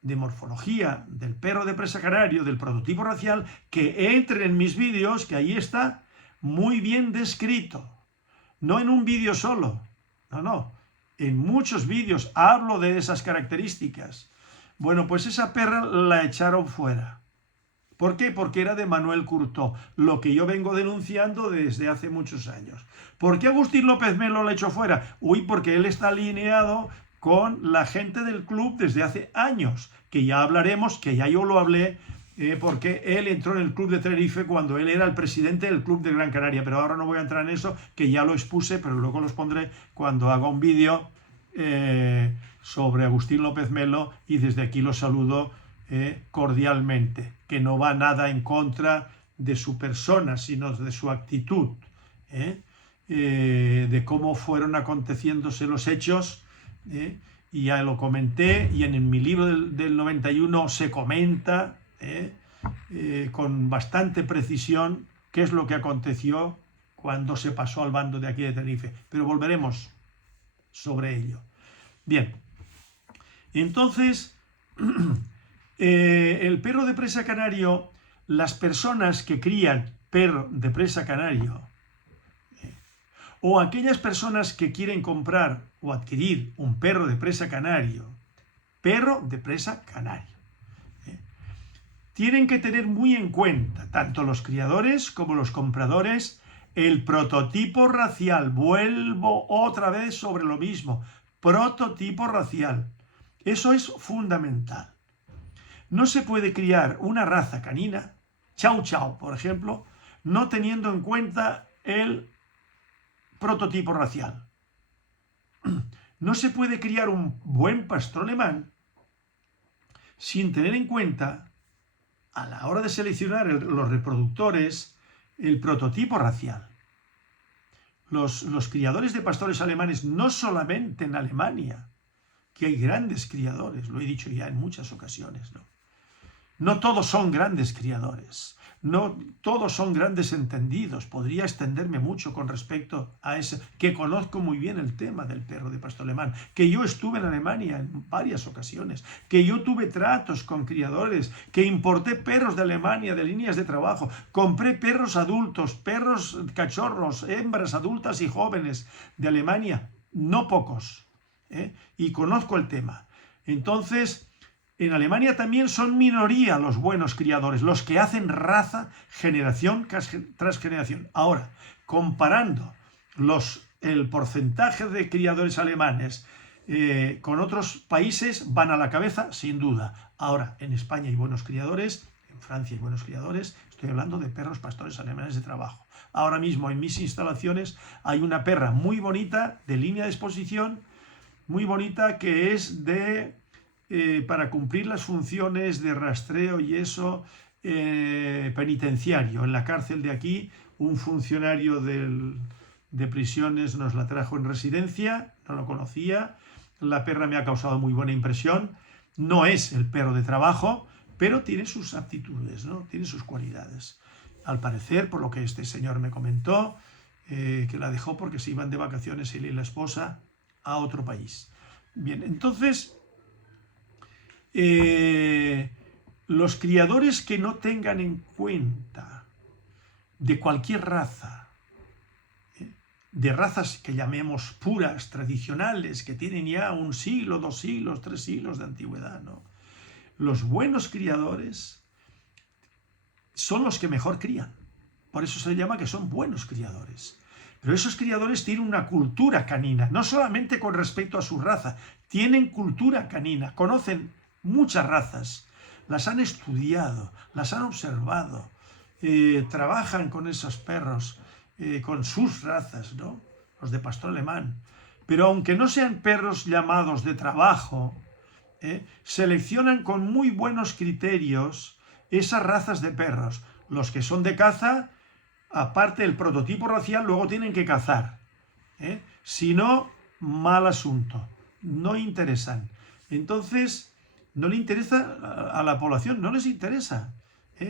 de morfología del perro de presa canario, del prototipo racial, que entren en mis vídeos, que ahí está muy bien descrito. No en un vídeo solo, no, en muchos vídeos hablo de esas características. Bueno, pues esa perra la echaron fuera. ¿Por qué? Porque era de Manuel Curtó, lo que yo vengo denunciando desde hace muchos años. ¿Por qué Agustín López Melo la echó fuera? Uy, porque él está alineado con la gente del club desde hace años, que ya hablaremos, que ya yo lo hablé, porque él entró en el club de Tenerife cuando él era el presidente del club de Gran Canaria, pero ahora no voy a entrar en eso, que ya lo expuse, pero luego los pondré cuando haga un vídeo sobre Agustín López Melo, y desde aquí lo saludo cordialmente, que no va nada en contra de su persona, sino de su actitud, de cómo fueron aconteciéndose los hechos, y ya lo comenté, y en mi libro del 91 se comenta con bastante precisión qué es lo que aconteció cuando se pasó al bando de aquí de Tenerife, pero volveremos sobre ello. Bien, entonces el perro de presa canario, las personas que crían perro de presa canario, o aquellas personas que quieren comprar o adquirir un perro de presa canario, tienen que tener muy en cuenta, tanto los criadores como los compradores, el prototipo racial. Vuelvo otra vez sobre lo mismo, prototipo racial. Eso es fundamental. No se puede criar una raza canina, Chow Chow, por ejemplo, no teniendo en cuenta el prototipo racial. No se puede criar un buen pastor alemán sin tener en cuenta, a la hora de seleccionar los reproductores, el prototipo racial. Los criadores de pastores alemanes, no solamente en Alemania, que hay grandes criadores, lo he dicho ya en muchas ocasiones, no todos son grandes criadores, no todos son grandes entendidos. Podría extenderme mucho con respecto a ese, que conozco muy bien el tema del perro de pastor alemán, que yo estuve en Alemania en varias ocasiones, que yo tuve tratos con criadores, que importé perros de Alemania de líneas de trabajo, compré perros adultos, perros cachorros, hembras adultas y jóvenes de Alemania, no pocos, y conozco el tema. Entonces, en Alemania también son minoría los buenos criadores, los que hacen raza generación tras generación. Ahora, comparando el porcentaje de criadores alemanes con otros países, van a la cabeza, sin duda. Ahora, en España hay buenos criadores, en Francia hay buenos criadores, estoy hablando de perros pastores alemanes de trabajo. Ahora mismo en mis instalaciones hay una perra muy bonita, de línea de exposición, muy bonita, que es para cumplir las funciones de rastreo y eso penitenciario. En la cárcel de aquí, un funcionario de prisiones nos la trajo en residencia, no lo conocía, la perra me ha causado muy buena impresión, no es el perro de trabajo, pero tiene sus aptitudes, ¿no? Tiene sus cualidades. Al parecer, por lo que este señor me comentó, que la dejó porque se iban de vacaciones él y la esposa a otro país. Bien, entonces, los criadores que no tengan en cuenta de cualquier raza, de razas que llamemos puras, tradicionales, que tienen ya 1 siglo, 2 siglos, 3 siglos de antigüedad, ¿no? Los buenos criadores son los que mejor crían. Por eso se llama que son buenos criadores. Pero esos criadores tienen una cultura canina, no solamente con respecto a su raza, tienen cultura canina, conocen muchas razas, las han estudiado, las han observado, trabajan con esos perros, con sus razas, ¿no? Los de pastor alemán. Pero aunque no sean perros llamados de trabajo, seleccionan con muy buenos criterios esas razas de perros. Los que son de caza, aparte del prototipo racial, luego tienen que cazar. Si no, mal asunto. No interesan. Entonces, no le interesa a la población, no les interesa.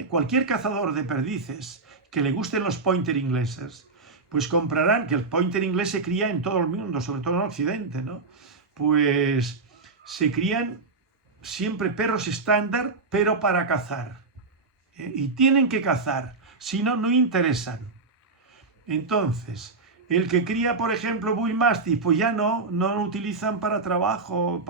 Cualquier cazador de perdices que le gusten los pointer ingleses, pues comprarán, que el pointer inglés se cría en todo el mundo, sobre todo en Occidente, ¿no? Pues se crían siempre perros estándar, pero para cazar. Y tienen que cazar, si no, no interesan. Entonces, el que cría, por ejemplo, Bull Mastiff, pues ya no lo utilizan para trabajo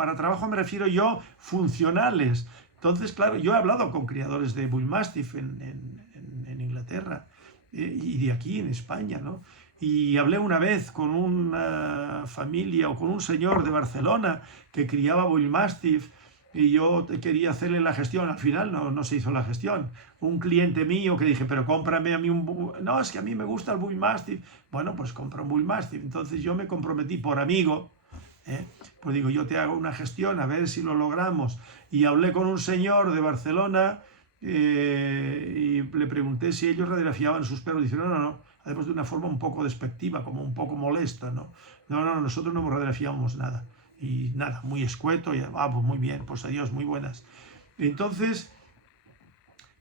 me refiero yo, funcionales. Entonces, claro, yo he hablado con criadores de Bull Mastiff en Inglaterra y de aquí en España, ¿no? Y hablé una vez con una familia o con un señor de Barcelona que criaba Bull Mastiff y yo quería hacerle la gestión. Al final no se hizo la gestión. Un cliente mío que dije, pero cómprame a mí un... No, es que a mí me gusta el Bull Mastiff. Bueno, pues compra un Bull Mastiff. Entonces yo me comprometí por amigo, pues digo, yo te hago una gestión a ver si lo logramos. Y hablé con un señor de Barcelona y le pregunté si ellos radiografiaban sus perros. Dice, no. Además de una forma un poco despectiva, como un poco molesta, ¿no? No, nosotros no radiografiamos nada. Y nada, muy escueto, y pues muy bien, pues adiós, muy buenas. Entonces,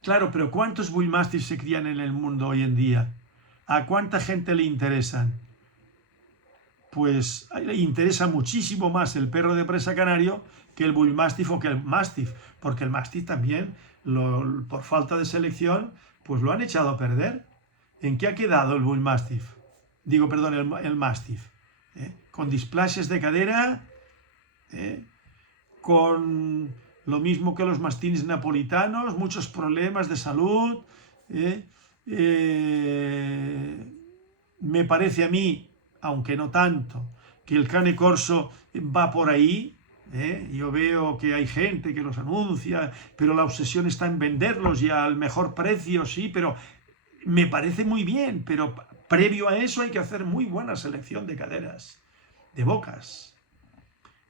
claro, pero ¿cuántos Bull Mastiff se crían en el mundo hoy en día? ¿A cuánta gente le interesan? Pues le interesa muchísimo más el perro de presa canario que el Bull Mastiff o que el Mastiff, porque el Mastiff también, por falta de selección, pues lo han echado a perder. ¿En qué ha quedado el Bull Mastiff? Digo, perdón, el Mastiff. Con displasias de cadera, con lo mismo que los mastines napolitanos, muchos problemas de salud. Me parece a mí, aunque no tanto, que el Cane Corso va por ahí. Yo veo que hay gente que los anuncia, pero la obsesión está en venderlos ya al mejor precio, sí, pero me parece muy bien, pero previo a eso hay que hacer muy buena selección de caderas, de bocas.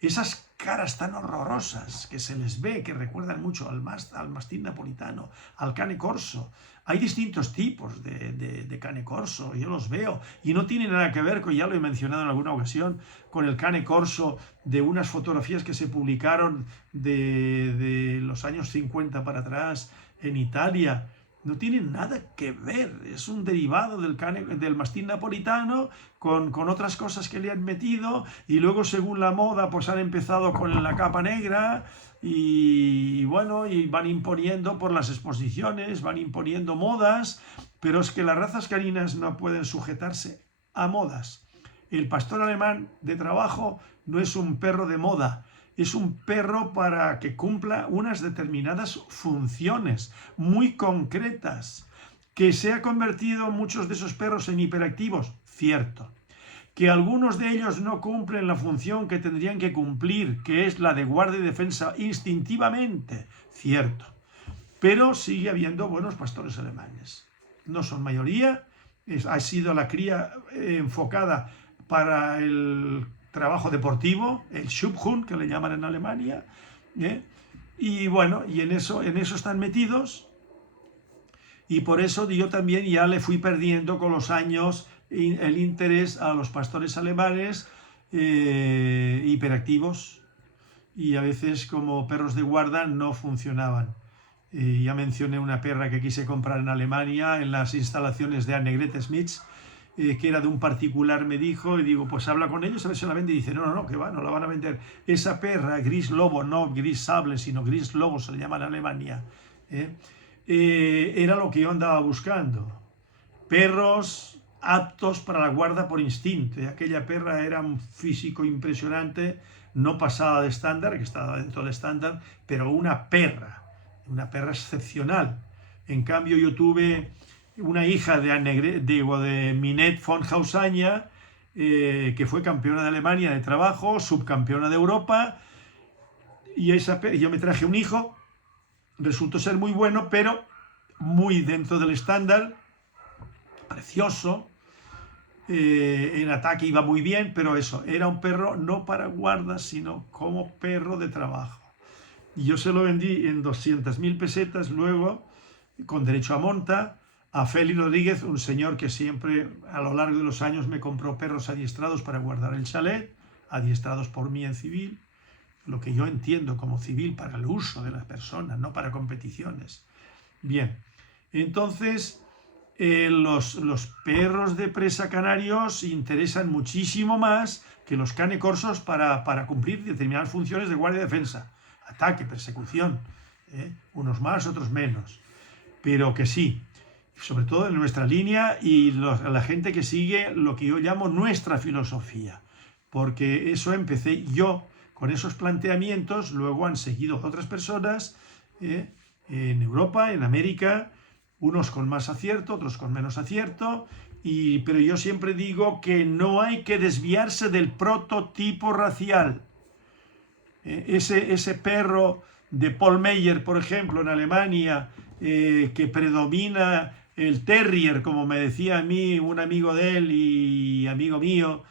Esas caras tan horrorosas que se les ve, que recuerdan mucho al mastín napolitano, al Cane Corso. Hay distintos tipos de Cane Corso, yo los veo, y no tiene nada que ver, ya lo he mencionado en alguna ocasión, con el Cane Corso de unas fotografías que se publicaron de los años 50 para atrás en Italia. No tiene nada que ver, es un derivado del mastín napolitano con otras cosas que le han metido, y luego según la moda pues han empezado con la capa negra y bueno, y van imponiendo por las exposiciones, van imponiendo modas, pero es que las razas caninas no pueden sujetarse a modas. El pastor alemán de trabajo no es un perro de moda, es un perro para que cumpla unas determinadas funciones muy concretas. Que se ha convertido muchos de esos perros en hiperactivos, cierto. Que algunos de ellos no cumplen la función que tendrían que cumplir, que es la de guardia y defensa instintivamente, cierto. Pero sigue habiendo buenos pastores alemanes. No son mayoría, ha sido la cría enfocada para el trabajo deportivo, el Schubhund, que le llaman en Alemania, y bueno, y en eso están metidos, y por eso yo también ya le fui perdiendo con los años el interés a los pastores alemanes hiperactivos, y a veces como perros de guarda no funcionaban. Ya mencioné una perra que quise comprar en Alemania, en las instalaciones de Annegret Smits, que era de un particular, me dijo, y digo, pues habla con ellos a ver si la vende. Y dice, no, que va, no la van a vender. Esa perra, gris lobo, no gris sable, sino gris lobo, se le llama en Alemania, era lo que yo andaba buscando. Perros aptos para la guarda por instinto. Aquella perra era un físico impresionante, no pasada de estándar, que estaba dentro del estándar, pero una perra excepcional. En cambio, yo tuve una hija de Minette von Hausaña, que fue campeona de Alemania de trabajo, subcampeona de Europa, y yo me traje un hijo, resultó ser muy bueno, pero muy dentro del estándar, precioso, en ataque iba muy bien, pero eso, era un perro no para guardas, sino como perro de trabajo. Y yo se lo vendí en 200.000 pesetas luego, con derecho a monta, a Félix Rodríguez, un señor que siempre a lo largo de los años me compró perros adiestrados para guardar el chalet, adiestrados por mí en civil, lo que yo entiendo como civil para el uso de las personas, no para competiciones. Bien, entonces los perros de presa canarios interesan muchísimo más que los cane corsos para cumplir determinadas funciones de guardia y defensa, ataque, persecución, unos más, otros menos, pero que sí, sobre todo en nuestra línea y la gente que sigue lo que yo llamo nuestra filosofía, porque eso empecé yo con esos planteamientos, luego han seguido otras personas en Europa, en América, unos con más acierto, otros con menos acierto, pero yo siempre digo que no hay que desviarse del prototipo racial. Ese perro de Paul Meyer, por ejemplo, en Alemania, que predomina el terrier, como me decía a mí un amigo de él y amigo mío,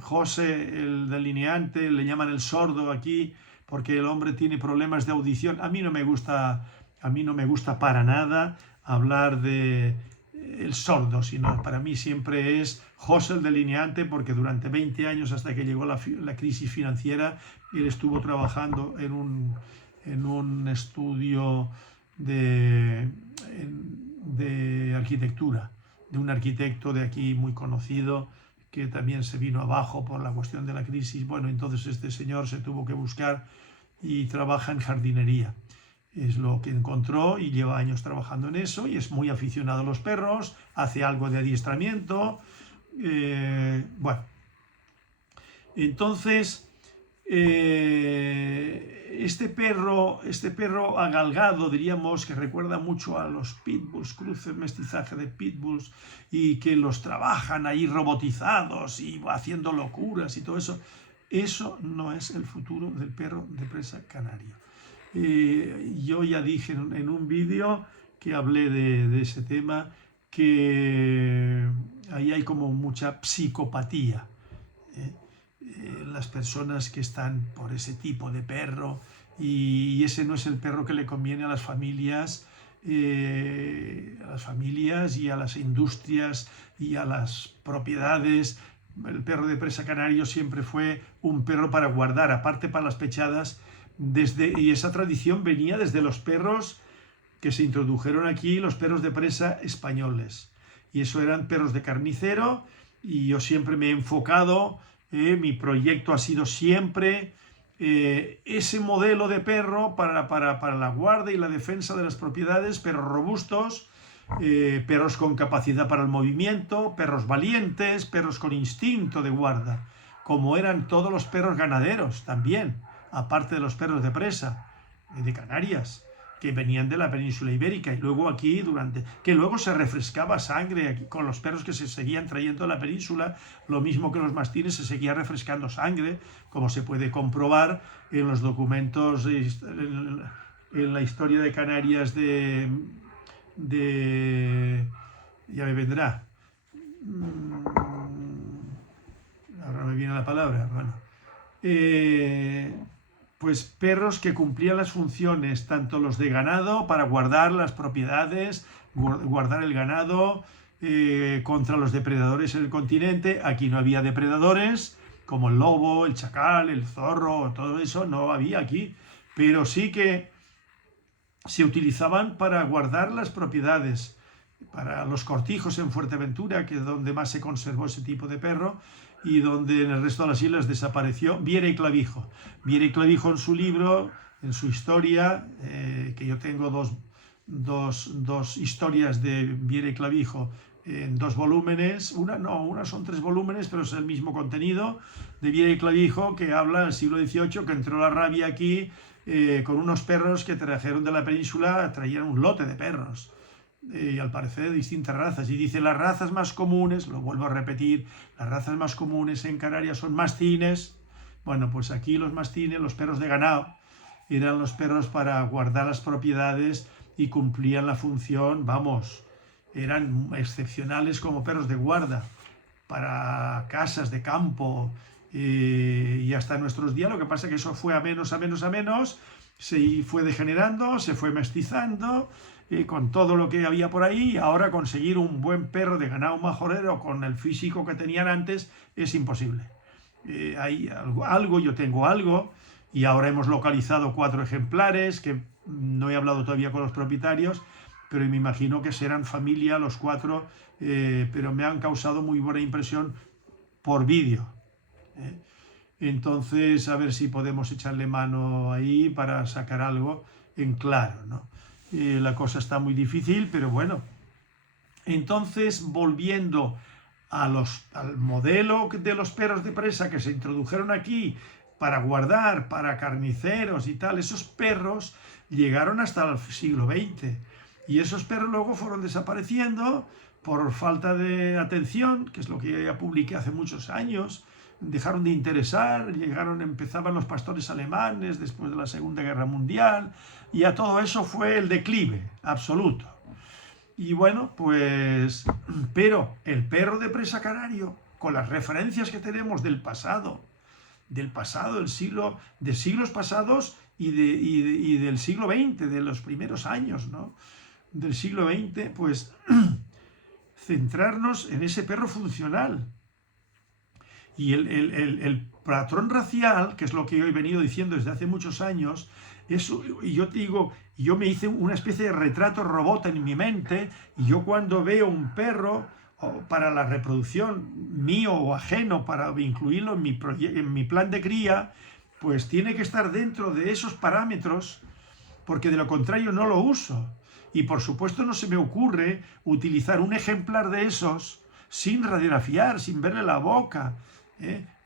José, el delineante, le llaman el sordo aquí, porque el hombre tiene problemas de audición. A mí no me gusta para nada hablar de el sordo, sino para mí siempre es José el delineante, porque durante 20 años, hasta que llegó la crisis financiera, él estuvo trabajando en un estudio de arquitectura, de un arquitecto de aquí muy conocido, que también se vino abajo por la cuestión de la crisis. Bueno, entonces este señor se tuvo que buscar y trabaja en jardinería. Es lo que encontró y lleva años trabajando en eso y es muy aficionado a los perros, hace algo de adiestramiento. Bueno, entonces este perro agalgado, diríamos, que recuerda mucho a los pitbulls, cruces, mestizaje de pitbulls, y que los trabajan ahí robotizados y haciendo locuras y todo eso, eso no es el futuro del perro de presa canario. Yo ya dije en un vídeo que hablé de ese tema, que ahí hay como mucha psicopatía. Las personas que están por ese tipo de perro, y ese no es el perro que le conviene a las familias y a las industrias y a las propiedades. El perro de presa canario siempre fue un perro para guardar, aparte para las pechadas, y esa tradición venía desde los perros que se introdujeron aquí, los perros de presa españoles, y eso eran perros de carnicero, y yo siempre me he enfocado, mi proyecto ha sido siempre ese modelo de perro para la guarda y la defensa de las propiedades, perros robustos, perros con capacidad para el movimiento, perros valientes, perros con instinto de guarda, como eran todos los perros ganaderos también, aparte de los perros de presa, de Canarias, que venían de la península ibérica, y luego aquí que luego se refrescaba sangre aquí, con los perros que se seguían trayendo a la península, lo mismo que los mastines, se seguía refrescando sangre, como se puede comprobar en los documentos, en la historia de Canarias ya me vendrá, ahora me viene la palabra, bueno, pues perros que cumplían las funciones, tanto los de ganado, para guardar las propiedades, guardar el ganado contra los depredadores en el continente. Aquí no había depredadores, como el lobo, el chacal, el zorro, todo eso no había aquí, pero sí que se utilizaban para guardar las propiedades. Para los cortijos en Fuerteventura, que es donde más se conservó ese tipo de perro, y donde en el resto de las islas desapareció, Viera y Clavijo. Viera y Clavijo, en su libro, en su historia, que yo tengo dos historias de Viera y Clavijo en 2 volúmenes, una son 3 volúmenes, pero es el mismo contenido, de Viera y Clavijo, que habla del siglo XVIII, que entró la rabia aquí con unos perros que trajeron de la península, traían un lote de perros, y al parecer de distintas razas, y dice: las razas más comunes, lo vuelvo a repetir, las razas más comunes en Canarias son mastines. Bueno, pues aquí los mastines, los perros de ganado, eran los perros para guardar las propiedades y cumplían la función, vamos, eran excepcionales como perros de guarda para casas de campo y hasta nuestros días. Lo que pasa es que eso fue a menos, se fue degenerando, se fue mestizando con todo lo que había por ahí, y ahora conseguir un buen perro de ganado majorero con el físico que tenían antes es imposible. Hay algo, yo tengo algo, y ahora hemos localizado 4 ejemplares que no he hablado todavía con los propietarios, pero me imagino que serán familia los 4, pero me han causado muy buena impresión por vídeo. Entonces, a ver si podemos echarle mano ahí para sacar algo en claro, ¿no? La cosa está muy difícil, pero bueno. Entonces, volviendo al modelo de los perros de presa que se introdujeron aquí para guardar, para carniceros y tal, esos perros llegaron hasta el siglo XX. Y esos perros luego fueron desapareciendo por falta de atención, que es lo que ya publiqué hace muchos años. Dejaron de interesar, empezaban los pastores alemanes después de la Segunda Guerra Mundial, y a todo eso fue el declive absoluto. Y bueno, pues, pero el perro de presa canario, con las referencias que tenemos del pasado, de siglos pasados y del siglo XX, de los primeros años, ¿no?, del siglo XX, pues centrarnos en ese perro funcional. Y el patrón racial, que es lo que yo he venido diciendo desde hace muchos años, y yo te digo, yo me hice una especie de retrato robot en mi mente, y yo cuando veo un perro para la reproducción mío o ajeno, para incluirlo en mi plan de cría, pues tiene que estar dentro de esos parámetros, porque de lo contrario no lo uso. Y por supuesto no se me ocurre utilizar un ejemplar de esos sin radiografiar, sin verle la boca,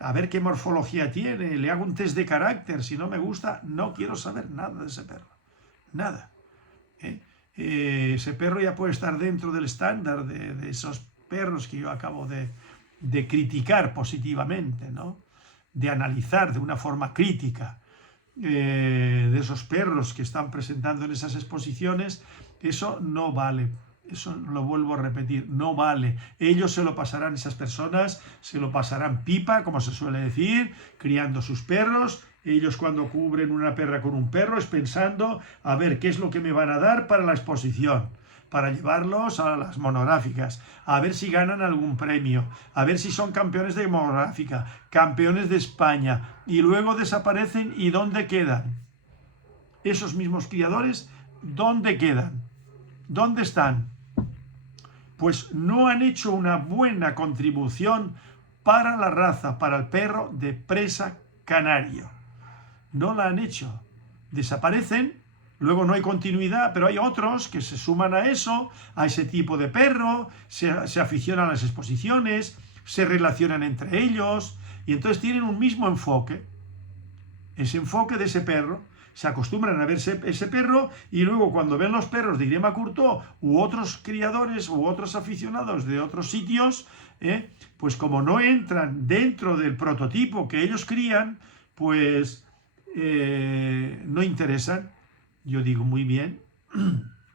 a ver qué morfología tiene, le hago un test de carácter. Si no me gusta, no quiero saber nada de ese perro, nada. Ese perro ya puede estar dentro del estándar de esos perros que yo acabo de criticar positivamente, ¿no?, de analizar de una forma crítica, de esos perros que están presentando en esas exposiciones. Eso no vale. Eso lo vuelvo a repetir, no vale. Ellos se lo pasarán, esas personas, se lo pasarán pipa, como se suele decir, criando sus perros. Ellos cuando cubren una perra con un perro es pensando a ver qué es lo que me van a dar para la exposición, para llevarlos a las monográficas, a ver si ganan algún premio, a ver si son campeones de monográfica, campeones de España, y luego desaparecen. ¿Y dónde quedan? Esos mismos criadores, ¿dónde quedan? ¿Dónde están? Pues no han hecho una buena contribución para la raza, para el perro de presa canario. No la han hecho. Desaparecen, luego no hay continuidad, pero hay otros que se suman a eso, a ese tipo de perro, se aficionan a las exposiciones, se relacionan entre ellos, y entonces tienen un mismo enfoque. Ese enfoque de ese perro. Se acostumbran a ver ese perro, y luego cuando ven los perros de Irema Courtauld u otros criadores u otros aficionados de otros sitios, pues como no entran dentro del prototipo que ellos crían, pues no interesan. Yo digo, muy bien,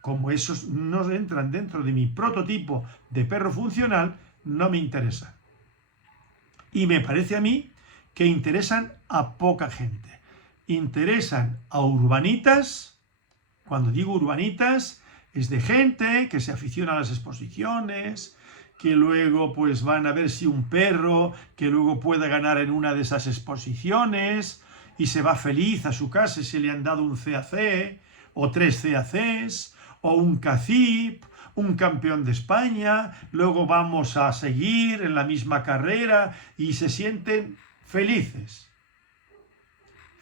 como esos no entran dentro de mi prototipo de perro funcional, no me interesan. Y me parece a mí que interesan a poca gente. Interesan a urbanitas. Cuando digo urbanitas, es de gente que se aficiona a las exposiciones, que luego pues van a ver si un perro que luego pueda ganar en una de esas exposiciones, y se va feliz a su casa si le han dado un CAC o 3 CACs o un CACIP, un campeón de España. Luego vamos a seguir en la misma carrera y se sienten felices.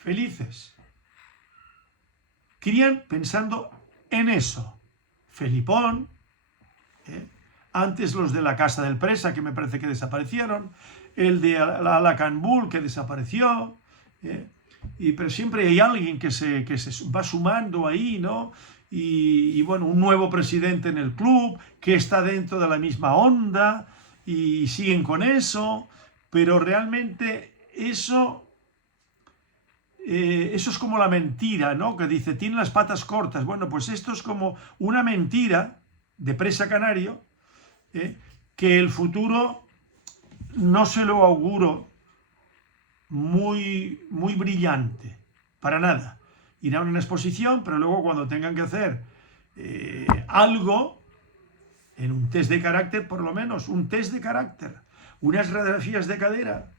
Felices. Crían pensando en eso. Felipón, antes los de la Casa del Presa, que me parece que desaparecieron, el de la Alacan Bull, que desapareció, pero siempre hay alguien que se va sumando ahí, ¿no? Y bueno, un nuevo presidente en el club que está dentro de la misma onda, y siguen con eso, pero realmente eso Eso es como la mentira, ¿no? Que dice, tiene las patas cortas. Bueno, pues esto es como una mentira de presa canario, que el futuro no se lo auguro muy, muy brillante, para nada. Irán a una exposición, pero luego cuando tengan que hacer algo, en un test de carácter, por lo menos, un test de carácter, unas radiografías de cadera.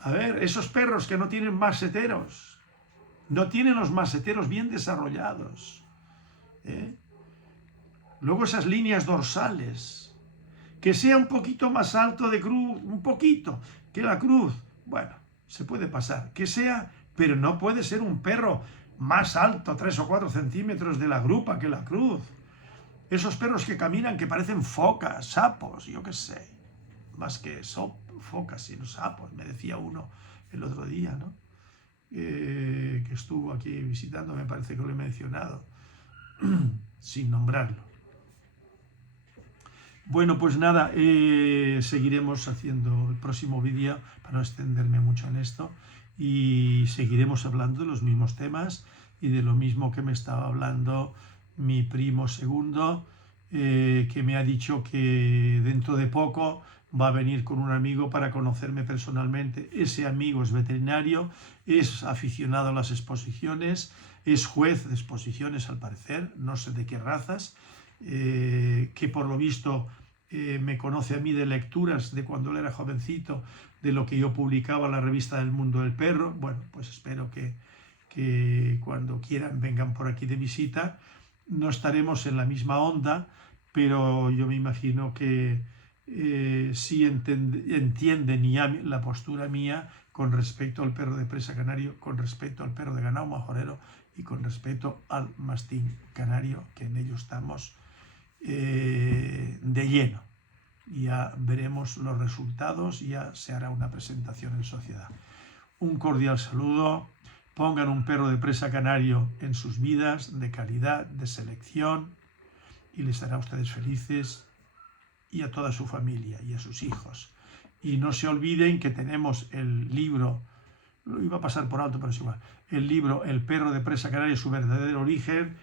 A ver, esos perros que no tienen maseteros, no tienen los maseteros bien desarrollados. Luego esas líneas dorsales, que sea un poquito más alto de cruz, un poquito, que la cruz. Bueno, se puede pasar, que sea, pero no puede ser un perro más alto, 3 o 4 centímetros de la grupa que la cruz. Esos perros que caminan que parecen focas, sapos, yo qué sé. Más que focas, sino sapos, me decía uno el otro día, ¿no? Que estuvo aquí visitando, me parece que lo he mencionado, sin nombrarlo. Bueno, pues nada, seguiremos haciendo el próximo vídeo para no extenderme mucho en esto y seguiremos hablando de los mismos temas y de lo mismo que me estaba hablando mi primo segundo, que me ha dicho que dentro de poco va a venir con un amigo para conocerme personalmente. Ese amigo es veterinario, es aficionado a las exposiciones, es juez de exposiciones al parecer, no sé de qué razas, que por lo visto me conoce a mí de lecturas de cuando él era jovencito, de lo que yo publicaba en la revista del Mundo del Perro. Bueno, pues espero que cuando quieran vengan por aquí de visita. No estaremos en la misma onda, pero yo me imagino que sí entienden ya la postura mía con respecto al perro de presa canario, con respecto al perro de ganado majorero y con respecto al mastín canario, que en ello estamos de lleno. Ya veremos los resultados y ya se hará una presentación en sociedad. Un cordial saludo. Pongan un perro de presa canario en sus vidas, de calidad, de selección, y les hará a ustedes felices y a toda su familia y a sus hijos. Y no se olviden que tenemos el libro, lo iba a pasar por alto, pero es igual, el libro El perro de presa canario, su verdadero origen,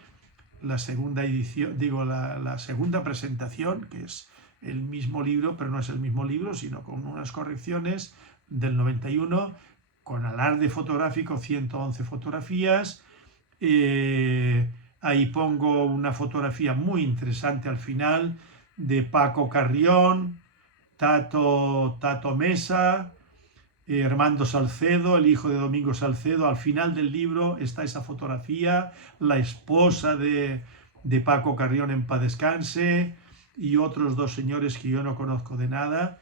la segunda edición, digo, la segunda presentación, que es el mismo libro, pero no es el mismo libro, sino con unas correcciones del 91, con alarde fotográfico, 111 fotografías. Ahí pongo una fotografía muy interesante al final de Paco Carrión, Tato Mesa, Armando Salcedo, el hijo de Domingo Salcedo. Al final del libro está esa fotografía, la esposa de Paco Carrión en paz descanse, y otros dos señores que yo no conozco de nada.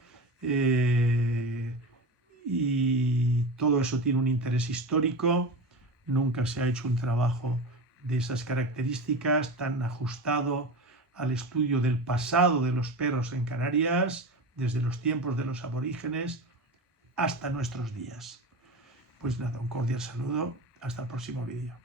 Y todo eso tiene un interés histórico. Nunca se ha hecho un trabajo de esas características tan ajustado al estudio del pasado de los perros en Canarias, desde los tiempos de los aborígenes hasta nuestros días. Pues nada, un cordial saludo, hasta el próximo vídeo.